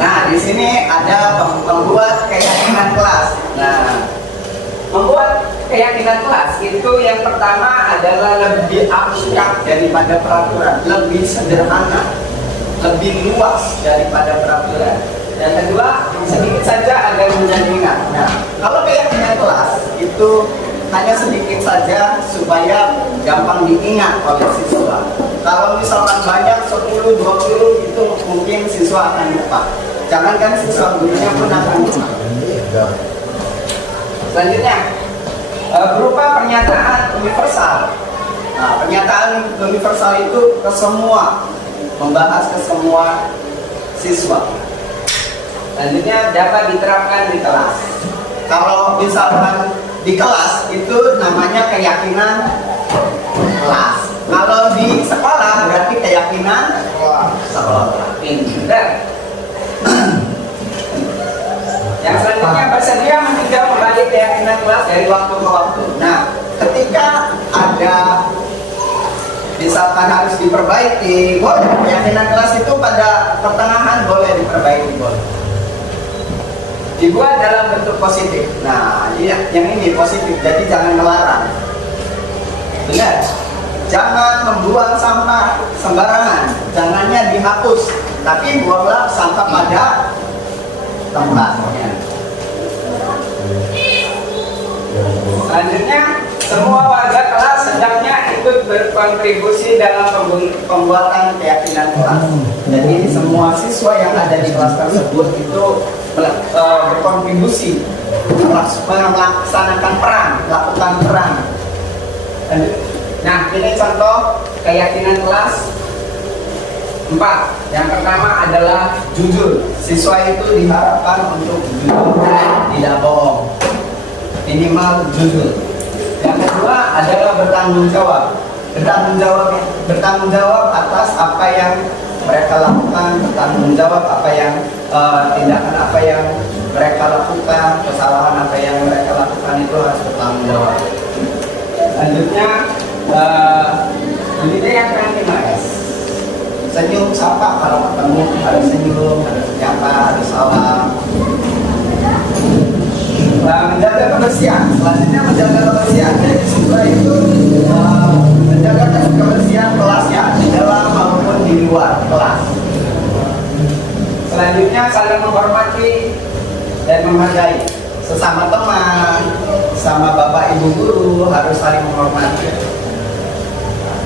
Nah, di sini ada pembuat keyakinan kelas. Nah, membuat keyakinan kelas itu yang pertama adalah lebih abstrak daripada peraturan, lebih sederhana, lebih luas daripada peraturan. Yang kedua, sedikit saja agar mudah diingat. Nah, kalau keyakinan kelas itu hanya sedikit saja supaya gampang diingat oleh siswa. Kalau misalkan banyak 10, 20 itu mungkin siswa akan lupa. Jangankan siswa, gurunya pun akan lupa. Selanjutnya berupa pernyataan universal. Nah, pernyataan universal itu ke semua, membahas ke semua siswa. Selanjutnya dapat diterapkan di kelas. Kalau misalkan di kelas itu namanya keyakinan kelas. Kalau di sekolah berarti keyakinan sekolah. Pinter. Yang selanjutnya bersedia meninjau kembali keyakinan kelas dari waktu ke waktu. Nah, ketika ada misalkan harus diperbaiki, boleh. Keyakinan kelas itu pada pertengahan boleh diperbaiki, boleh. Dibuat dalam bentuk positif. Nah, yang ini positif, jadi jangan melarang. Benar. Jangan membuang sampah sembarangan. Jangannya dihapus, tapi buanglah sampah pada tempatnya. Selanjutnya, semua warga kelas hendaknya ikut berkontribusi dalam pembuatan keyakinan kelas. Jadi semua siswa yang ada di kelas tersebut itu berkontribusi melaksanakan peran, melakukan peran Nah, ini contoh keyakinan kelas 4. Yang pertama adalah jujur. Siswa itu diharapkan untuk jujur dan tidak bohong. Minimal jujur. Yang kedua adalah bertanggung jawab. Bertanggung jawab atas apa yang mereka lakukan, bertanggung jawab apa yang tindakan apa yang mereka lakukan, kesalahan apa yang mereka lakukan itu harus bertanggung jawab. Selanjutnya ini yang ke-5S. Senyum, sapa kalau ketemu harus senyum, harus menyapa, harus salam. Menjaga kebersihan. Selanjutnya menjaga kebersihan. Jadi siswa itu menjaga kebersihan kelasnya di dalam maupun di luar kelas. Selanjutnya saling menghormati dan menghargai sesama teman, sama bapak ibu guru harus saling menghormati.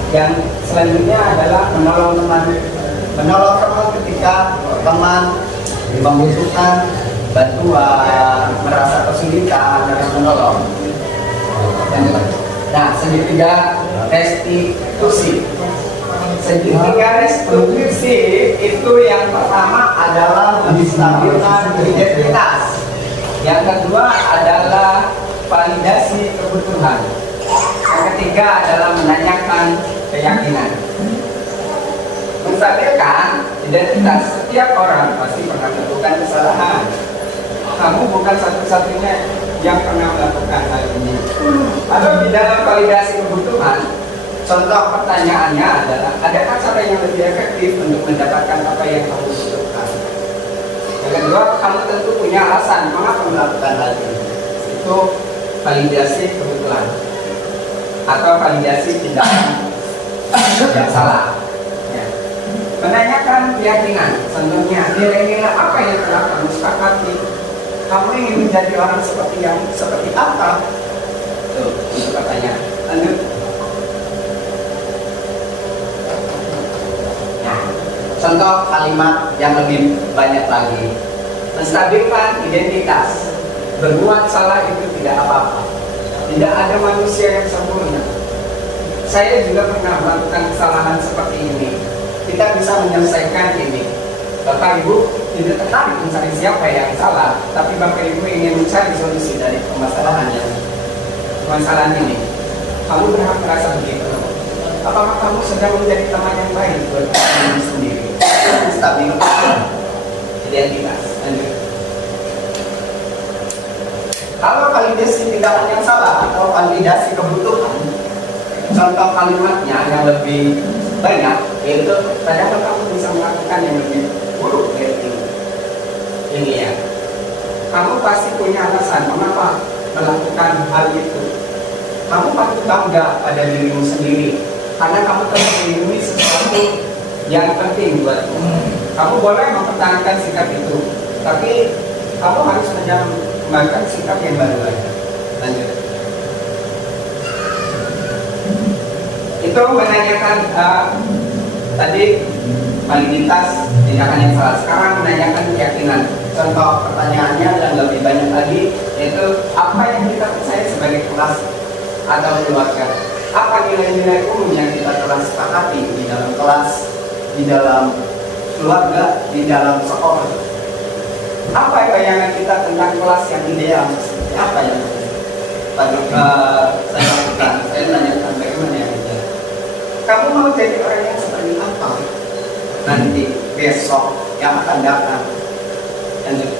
Yang selanjutnya adalah menolong teman ketika teman membutuhkan bantuan, merasa kesulitan, harus menolong. Nah, segitiga restitusi. Segitiga restitusi itu yang pertama adalah menstabilkan identitas. Yang kedua adalah validasi kebutuhan. Yang ketiga adalah menanyakan keyakinan. Menstabilkan identitas. Setiap orang pasti pernah melakukan kesalahan. Kamu bukan satu-satunya yang pernah melakukan hal ini. Atau di dalam validasi kebutuhan, contoh pertanyaannya adalah, adakah cara yang lebih efektif untuk mendapatkan apa yang kamu butuhkan? Yang kedua, kamu tentu punya alasan mengapa melakukan hal ini. Itu validasi kebutuhan atau validasi tindakan yang salah. Ya. Menanyakan keyakinan, contohnya nilai-nilai apa yang telah kamu sepakati. Kamu ingin menjadi orang seperti apa? Tuh, itu pertanyaan. Lanjut. Nah, contoh kalimat yang lebih banyak lagi. Menstabilkan identitas. Berbuat salah itu tidak apa-apa. Tidak ada manusia yang sempurna. Saya juga pernah melakukan kesalahan seperti ini. Kita bisa menyelesaikan ini. Bapak Ibu tidak tertarik mencari siapa yang salah, tapi Bapak Ibu ingin mencari solusi dari permasalahan ini. Kamu berhak merasa begitu. Apakah kamu sedang menjadi teman yang baik buat kamu sendiri? Stabilitas identitas. Lanjut. Kalau validasi tindakan yang salah atau validasi kebutuhan, contoh kalimatnya yang lebih banyak yaitu padahal kamu bisa melakukan yang lebih buruk dari ini ya. Kamu pasti punya alasan mengapa melakukan hal itu. Kamu patut bangga pada dirimu sendiri karena kamu telah melindungi sesuatu yang penting buatmu. Kamu boleh mempertahankan sikap itu, tapi kamu harus menjalankan sikap yang baru lagi. Lanjut. Itu menanyakan tadi validitas tindakan yang salah. Sekarang menanyakan keyakinan. Contoh pertanyaannya yang lebih banyak lagi yaitu apa yang kita percaya sebagai kelas atau keluarga. Apa nilai-nilai umum yang kita telah sepakati di dalam kelas, di dalam keluarga, di dalam sekolah. Apa bayangan kita tentang kelas yang ideal? Apa yang saya lakukan? Saya tanyakan bagaimana yang ideal. Kamu mau jadi orang yang seperti apa nanti besok yang akan datang? Lanjut.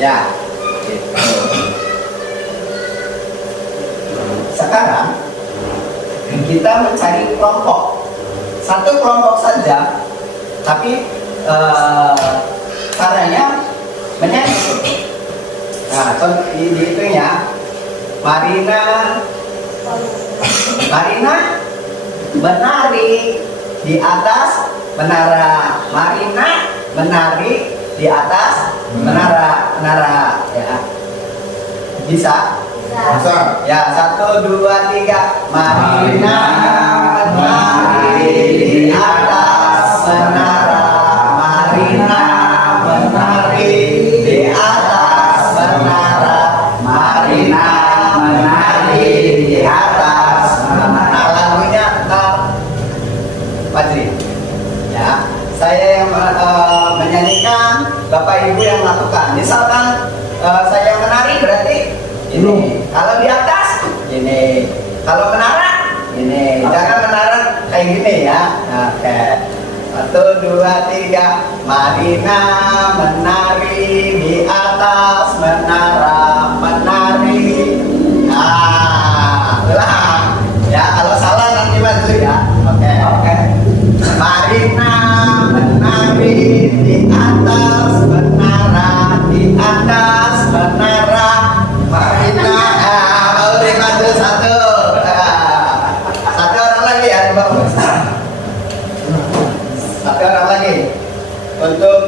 Ya. Sekarang kita mencari kelompok, satu kelompok saja, tapi caranya menyanyi. Nah, contoh itu ya. Marina menari di atas menara. Marina menari di atas menara ya. Bisa? Bisa. Ya, 1, 2, 3. Marina menari di atas menara. Marina menari di atas menara. saya yang menyanyikan, Bapak Ibu yang melakukan. Misalkan saya menari berarti ini. Kalau di atas ini. Kalau menara ini. Jangan menara kayak gini ya. Oke. 1, 2, 3. Marina menari di atas menara menari. Ulang. Ya, kalau salah nanti bantu ya. Oke. Marina menari di atas menara, di atas menara. Marina, mau dibantu satu. Satu orang lagi ya, bagus. Satu orang lagi untuk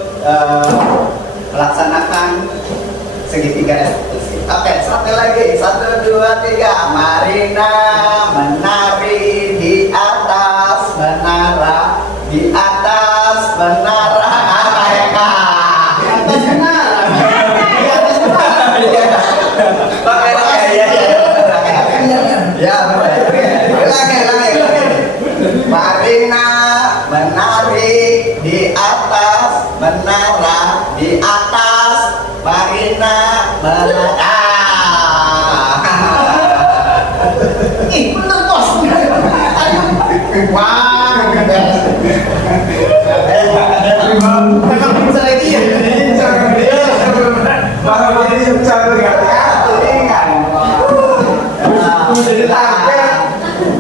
melaksanakan segitiga eksekusi. Oke, satu lagi. 1, 2, 3. Marina menari di atas menara, di atas menara. Mereka di atas menara. Di atas menara. Oke, ya. Ulangi. Marina menari di atas menara, di atas Marina menara. Ih, bener bos. Wah, memang bisa lagi ya.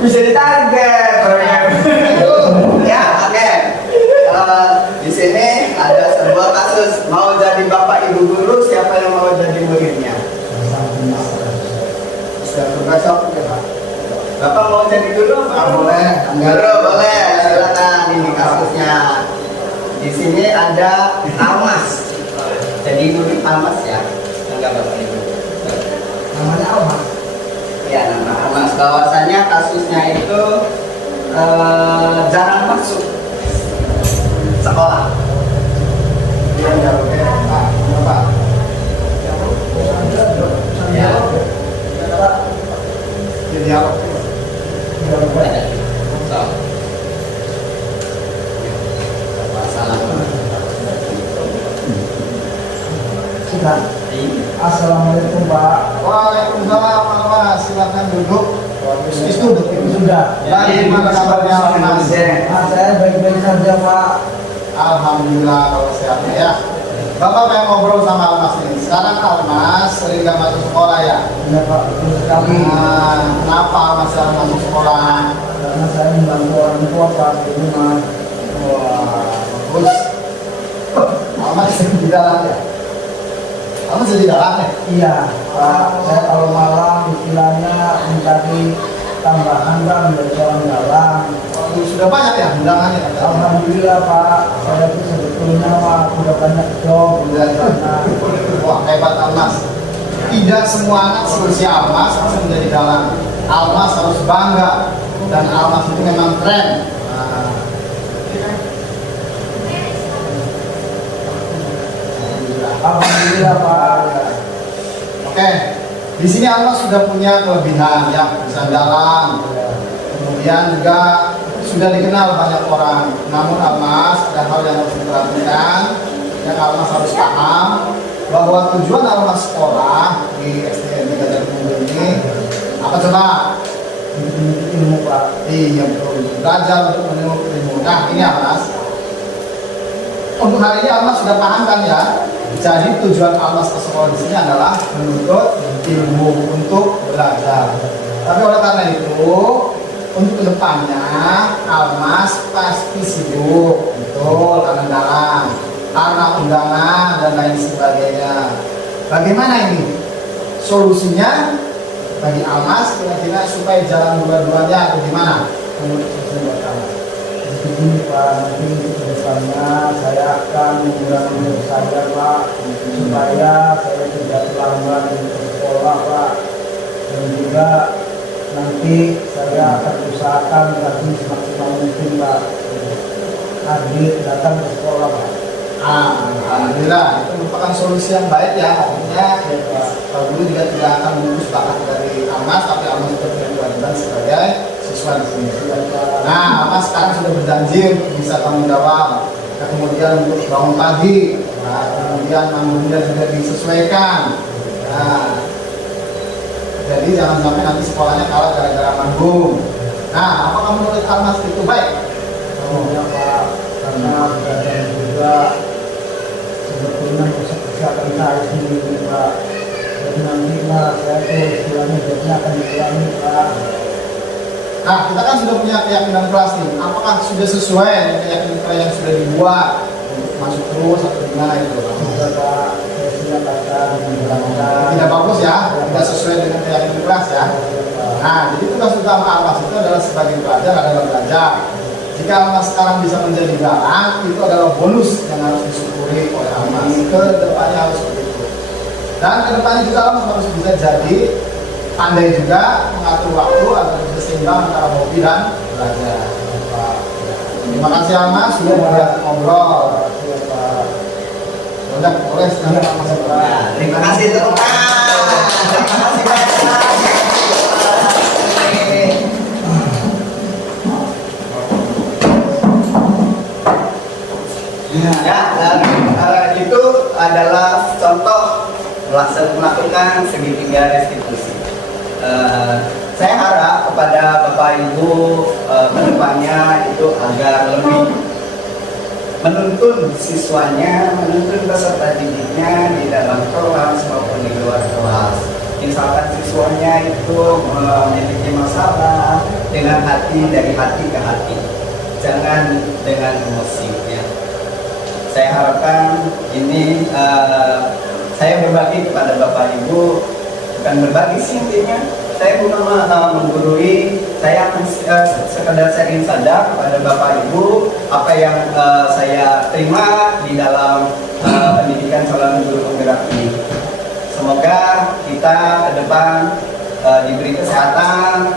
Bisa ditarget. Ya, oke. Di sini ada sebuah kasus mau jadi bapak ibu guru, siapa yang mau jadi muridnya? Besok ya, Pak. Bapak mau jadi guru? Boleh. Guru boleh. Silakan, ini kasusnya. Di sini ada Almas. Jadi guru Almas ya. Enggak bapak ibu. Namanya Almas. Ya, nama Almas. Bahwasanya kasusnya itu jarang masuk sekolah. Dia jawab ya. Bapak. Ya. Dia jawab. So. Salam. Sudah. Assalamualaikum Pak. Waalaikumsalam Mas. Silakan duduk. Itu sudah. Bagaimana kabarnya Mas? Saya baik-baik saja Pak. Alhamdulillah kalau sehat ya. Bapak pengen ngobrol sama Almas ini. Sekarang Almas sering gak masuk sekolah ya? Iya Pak, betul sekali. Nah, kenapa Almas jarang masuk sekolah? Karena saya membantu orang tua Pak di rumah. Wah, bagus. Almas di dalam ya? Almas di dalam ya? Iya Pak, saya kalau malam istilahnya mencari tambahan kan dari orang dalam. Sudah banyak ya undangannya? Alhamdulillah Pak, saya itu sebetulnya Pak sudah banyak job di sana. Wah hebat Almas. Tidak semua anak seusia Almas bisa menjadi dalang. Almas harus bangga dan Almas itu memang keren. Alhamdulillah Pak. Oke, di sini Almas sudah punya kelebihan ya, bisa dalang. Kemudian juga sudah dikenal banyak orang. Namun Almas ada hal yang harus diperhatikan, yang Almas harus paham bahwa tujuan Almas sekolah di SDN Gajah Mungil ini apa coba? Menuntut ilmu Pak. Iya betul. Belajar untuk menuntut ilmu. Nah ini Almas. Untuk hari ini Almas sudah paham kan ya? Jadi tujuan Almas ke sekolah di sini adalah menuntut ilmu untuk belajar. Tapi oleh karena itu, untuk kedepannya Almas pasti sibuk, betul, karena undangan dan lain sebagainya. Bagaimana ini? Solusinya bagi Almas kira-kira supaya jalan dua-duanya atau gimana? Menurut buat Almas. Begini Pak, nanti untuk kedepannya saya akan mengurangi saya Pak, supaya saya tidak terlambat untuk sekolah Pak, dan juga nanti saya akan usahakan lagi semaksimal mungkin Pak hadir datang ke sekolah Pak. Alhamdulillah, itu merupakan solusi yang baik ya. Artinya kalau dulu juga tidak akan lulus bakat dari Almas, tapi Almas juga punya kewajiban sebagai siswa di sini. Nah, Almas sekarang sudah berjanji untuk bisa tanggung jawab. kemudian untuk bangun pagi, nah, kemudian manggungnya juga disesuaikan. Nah, jadi jangan sampai nanti sekolahnya kalah gara-gara manggung. Nah, apakah menurut Almas itu baik? Ya Pak, karena dan juga sebetulnya pusat kesehatan saya sendiri Pak. Dan nanti Pak, saya tuh istilahnya jadinya akan dikurangi Pak. Nah, kita kan sudah punya keyakinan kelas nih. Apakah sudah sesuai dengan keyakinan kelas yang sudah dibuat untuk masuk terus atau gimana itu? Sudah Pak, saya siap akan menjalankan. Tidak bagus ya, tidak sesuai dengan keyakinan kelas ya. Nah, jadi tugas utama Almas itu adalah sebagai pelajar adalah belajar. Jika Almas sekarang bisa menjadi garang, itu adalah bonus yang harus disyukuri oleh Almas. Ke depannya harus begitu. Dan ke depannya juga Almas harus bisa jadi pandai juga mengatur waktu agar bisa seimbang antara hobi dan belajar. Terima kasih Almas sudah mau ngobrol. Udah boleh sekarang Almas berangkat. Terima kasih teman. Terima kasih banyak. Ya, itu adalah contoh melakukan segitiga restitusi. Saya harap kepada Bapak Ibu kedepannya itu agar lebih menuntun siswanya, menuntun peserta didiknya di dalam kelas maupun di luar kelas. Misalkan siswanya itu memiliki masalah dengan hati, dari hati ke hati, jangan dengan emosi. Ya. Saya harapkan ini saya berbagi kepada Bapak Ibu, bukan berbagi sih intinya. Saya bukan menggurui, saya akan sekedar sharing saja kepada Bapak Ibu apa yang saya terima di dalam pendidikan calon guru penggerak ini. Semoga kita ke depan diberi kesehatan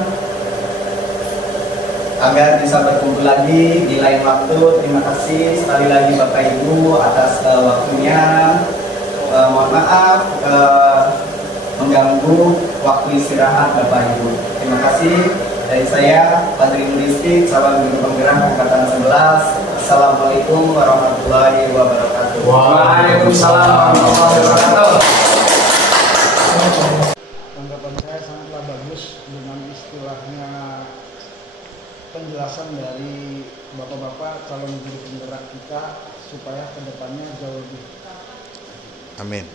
agar bisa berkumpul lagi di lain waktu. Terima kasih sekali lagi Bapak Ibu atas waktunya. Mohon maaf mengganggu waktu istirahat Bapak Ibu. Terima kasih dari saya Padri Rizky, calon guru penggerak angkatan 11. Assalamualaikum warahmatullahi wabarakatuh. Waalaikumsalam warahmatullahi wabarakatuh. Tanggapan saya sangatlah bagus dengan istilahnya penjelasan dari bapak-bapak calon guru penggerak kita supaya kedepannya jauh lebih. Amin.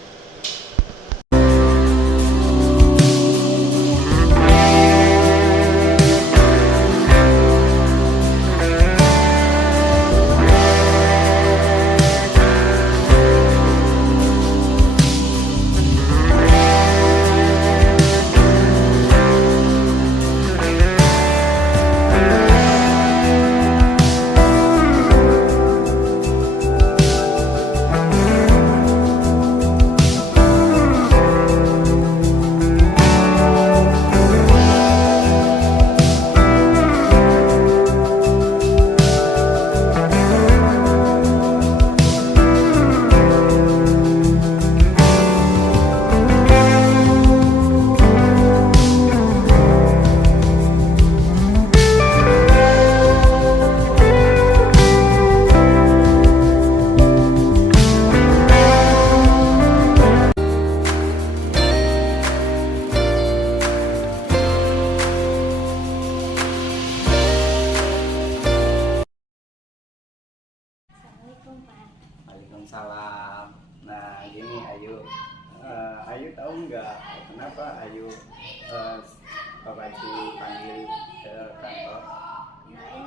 Waalaikumsalam. Nah gini Ayu, Ayu tahu nggak kenapa Ayu Bapak Ibu panggil ke kantor? Kemarin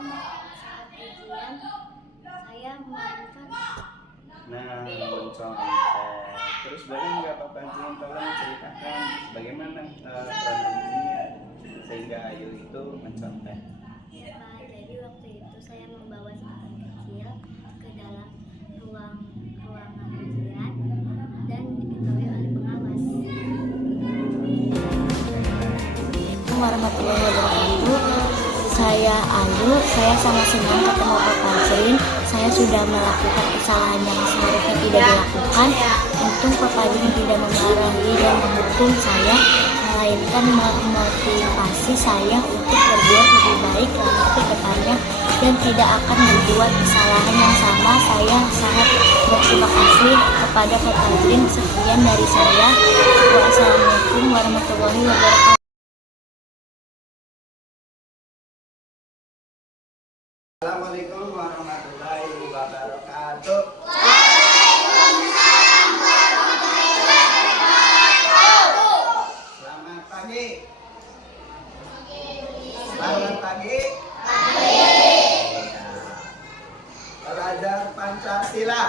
saat ujian saya melakukan Nah boncong terus boleh nggak Bapak Ibu tolong ceritakan bagaimana kronologinya sehingga Ayu itu mencontek? jadi waktu itu saya membawa catatan kecil ke dalam ruangan ujian dan diketahui oleh pengawas. Assalamualaikum warahmatullahi wabarakatuh. Saya Ayu, saya sangat senang ketemu Pak Fajrin. Saya sudah melakukan kesalahan yang seharusnya tidak dilakukan. Untung Pak Fajrin tidak memarahi dan menghukum saya, melainkan memotivasi saya untuk berbuat lebih baik lagi ke depannya dan tidak akan berbuat kesalahan yang sama. Saya sangat berterima kasih kepada Pak Fajrin. Sekian dari saya. Wassalamualaikum warahmatullahi wabarakatuh. Assalamualaikum warahmatullahi wabarakatuh. Selamat pagi. Selamat pagi. Belajar Pancasila.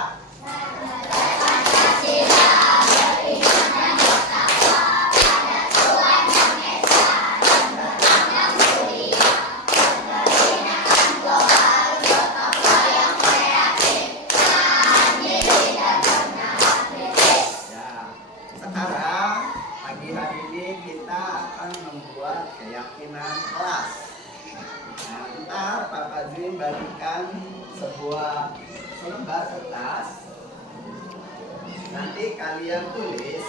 Sekarang pagi hari ini kita akan membuat keyakinan kelas. Nah, ntar Pak Fajrin bagikan sebuah selembar kertas. Nanti kalian tulis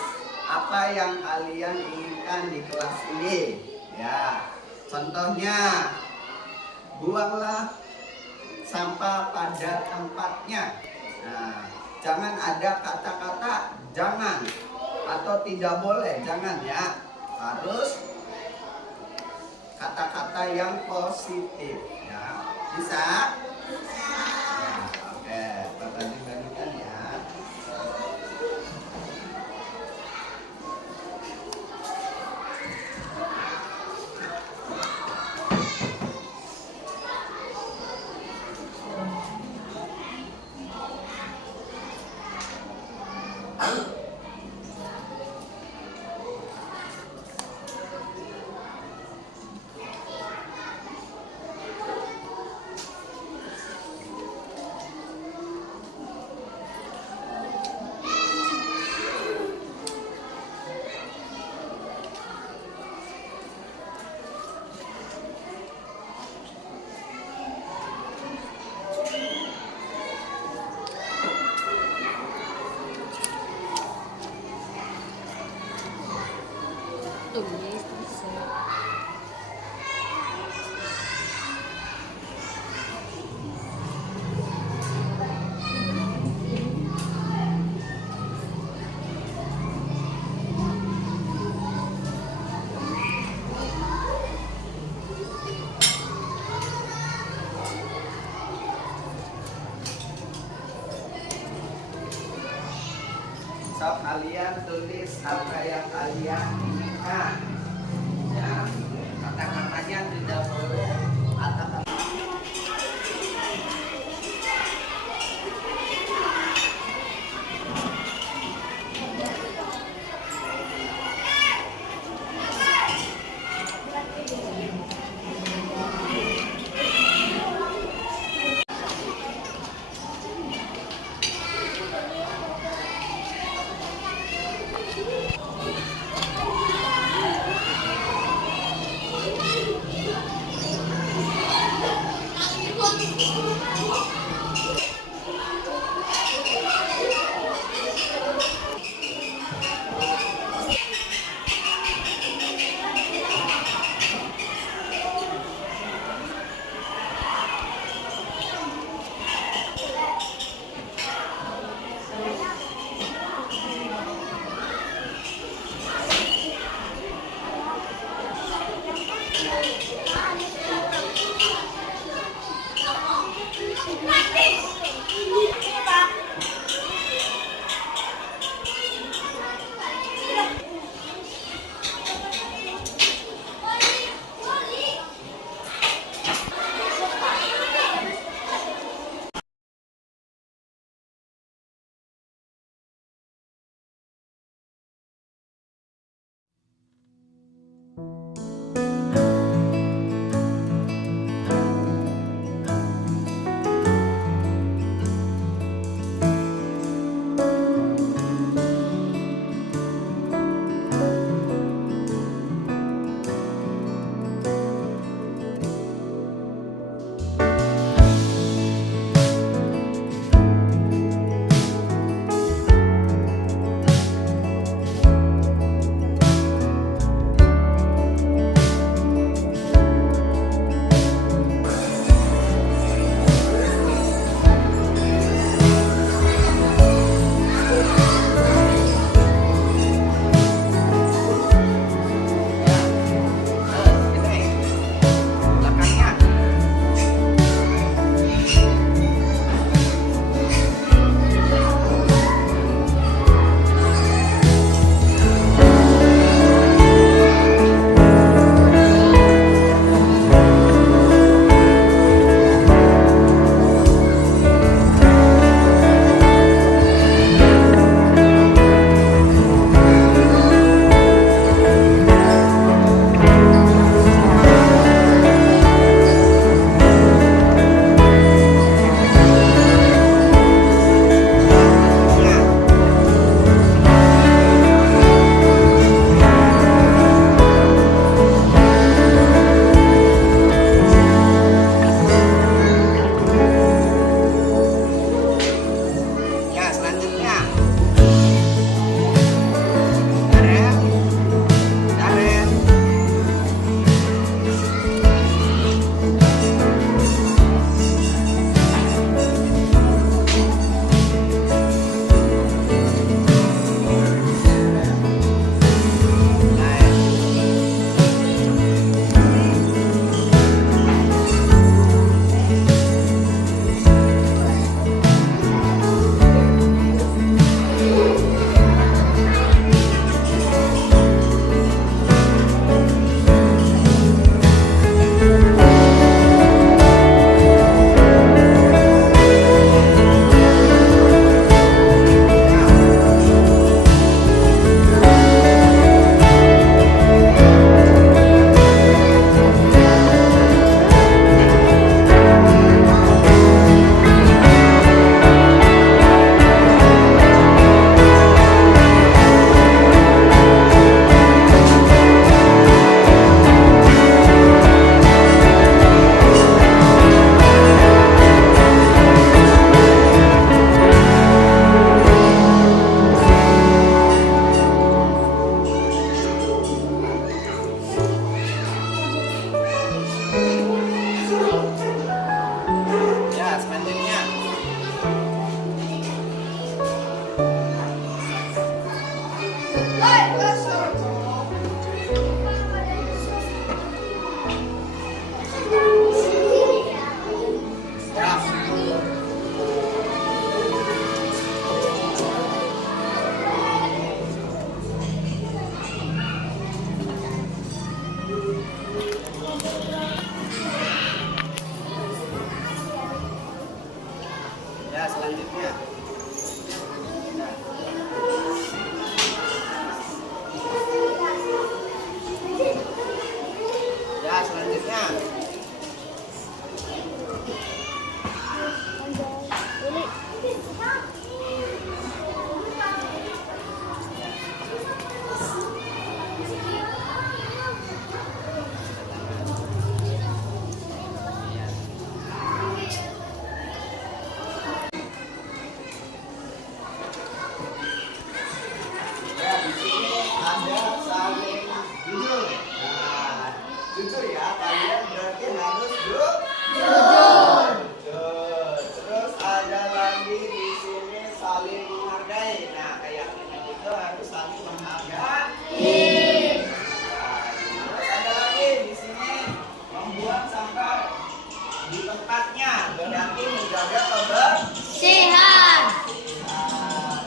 apa yang kalian inginkan di kelas ini. Ya, contohnya buanglah sampah pada tempatnya. Nah, jangan ada kata-kata jangan atau tidak boleh, jangan ya. Harus kata-kata yang positif ya. Bisa? Ya, oke, Bapak dibandingkan ya. Tulis bisa. So, kalian tulis apa yang kalian inginkan. Ya, kata-katanya tidak boleh kata-kata. saling menghargai. Nah, keyakinan itu harus saling menghargai. Terus ada lagi di sini membuang sampah di tempatnya, berarti menjaga kebersihan.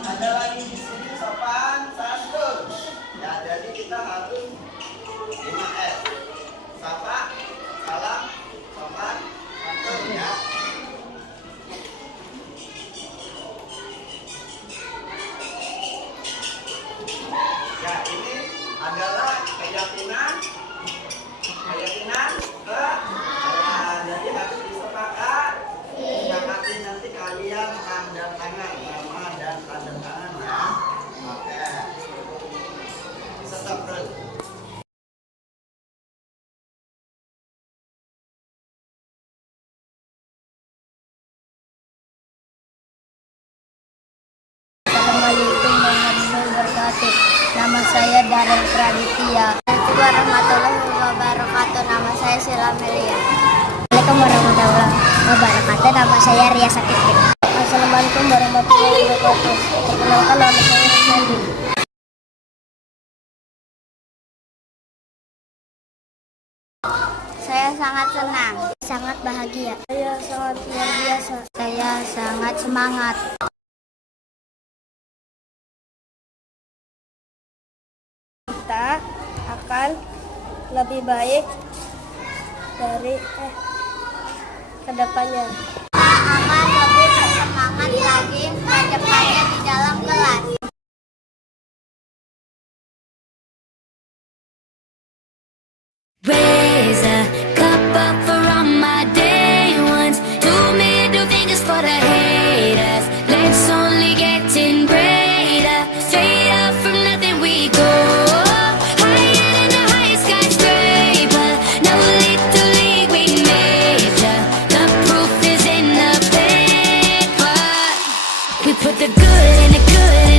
Ada lagi di sini sopan santun. Ya, jadi kita harus 5S. Sapa, salam, sopan, santun ya. Ya, ini adalah keyakinan jadi harus disepakati nanti kalian tanda tangan nama dan tanda tangan ya. Oke, stop dulu. Assalamualaikum warahmatullahi wabarakatuh. Nama saya Darren Praditya. Assalamualaikum warahmatullahi wabarakatuh. Nama saya Sila Melia. Assalamualaikum warahmatullahi wabarakatuh. Nama saya Ria Sakitin. Assalamualaikum warahmatullahi wabarakatuh. Perkenalkan nama saya Rusmandi. Saya sangat senang, sangat bahagia. Saya sangat luar biasa. Saya sangat semangat. Kita akan lebih baik dari kedepannya. Kita akan lebih bersemangat lagi kedepannya di dalam kelas. Raise a cup up for all my day ones. Two middle fingers for the haters. Let's only get in greater. Straight up from nothing we go. Higher than the highest skyscraper. No little league we major. The proof is in the paper. We put the good in the good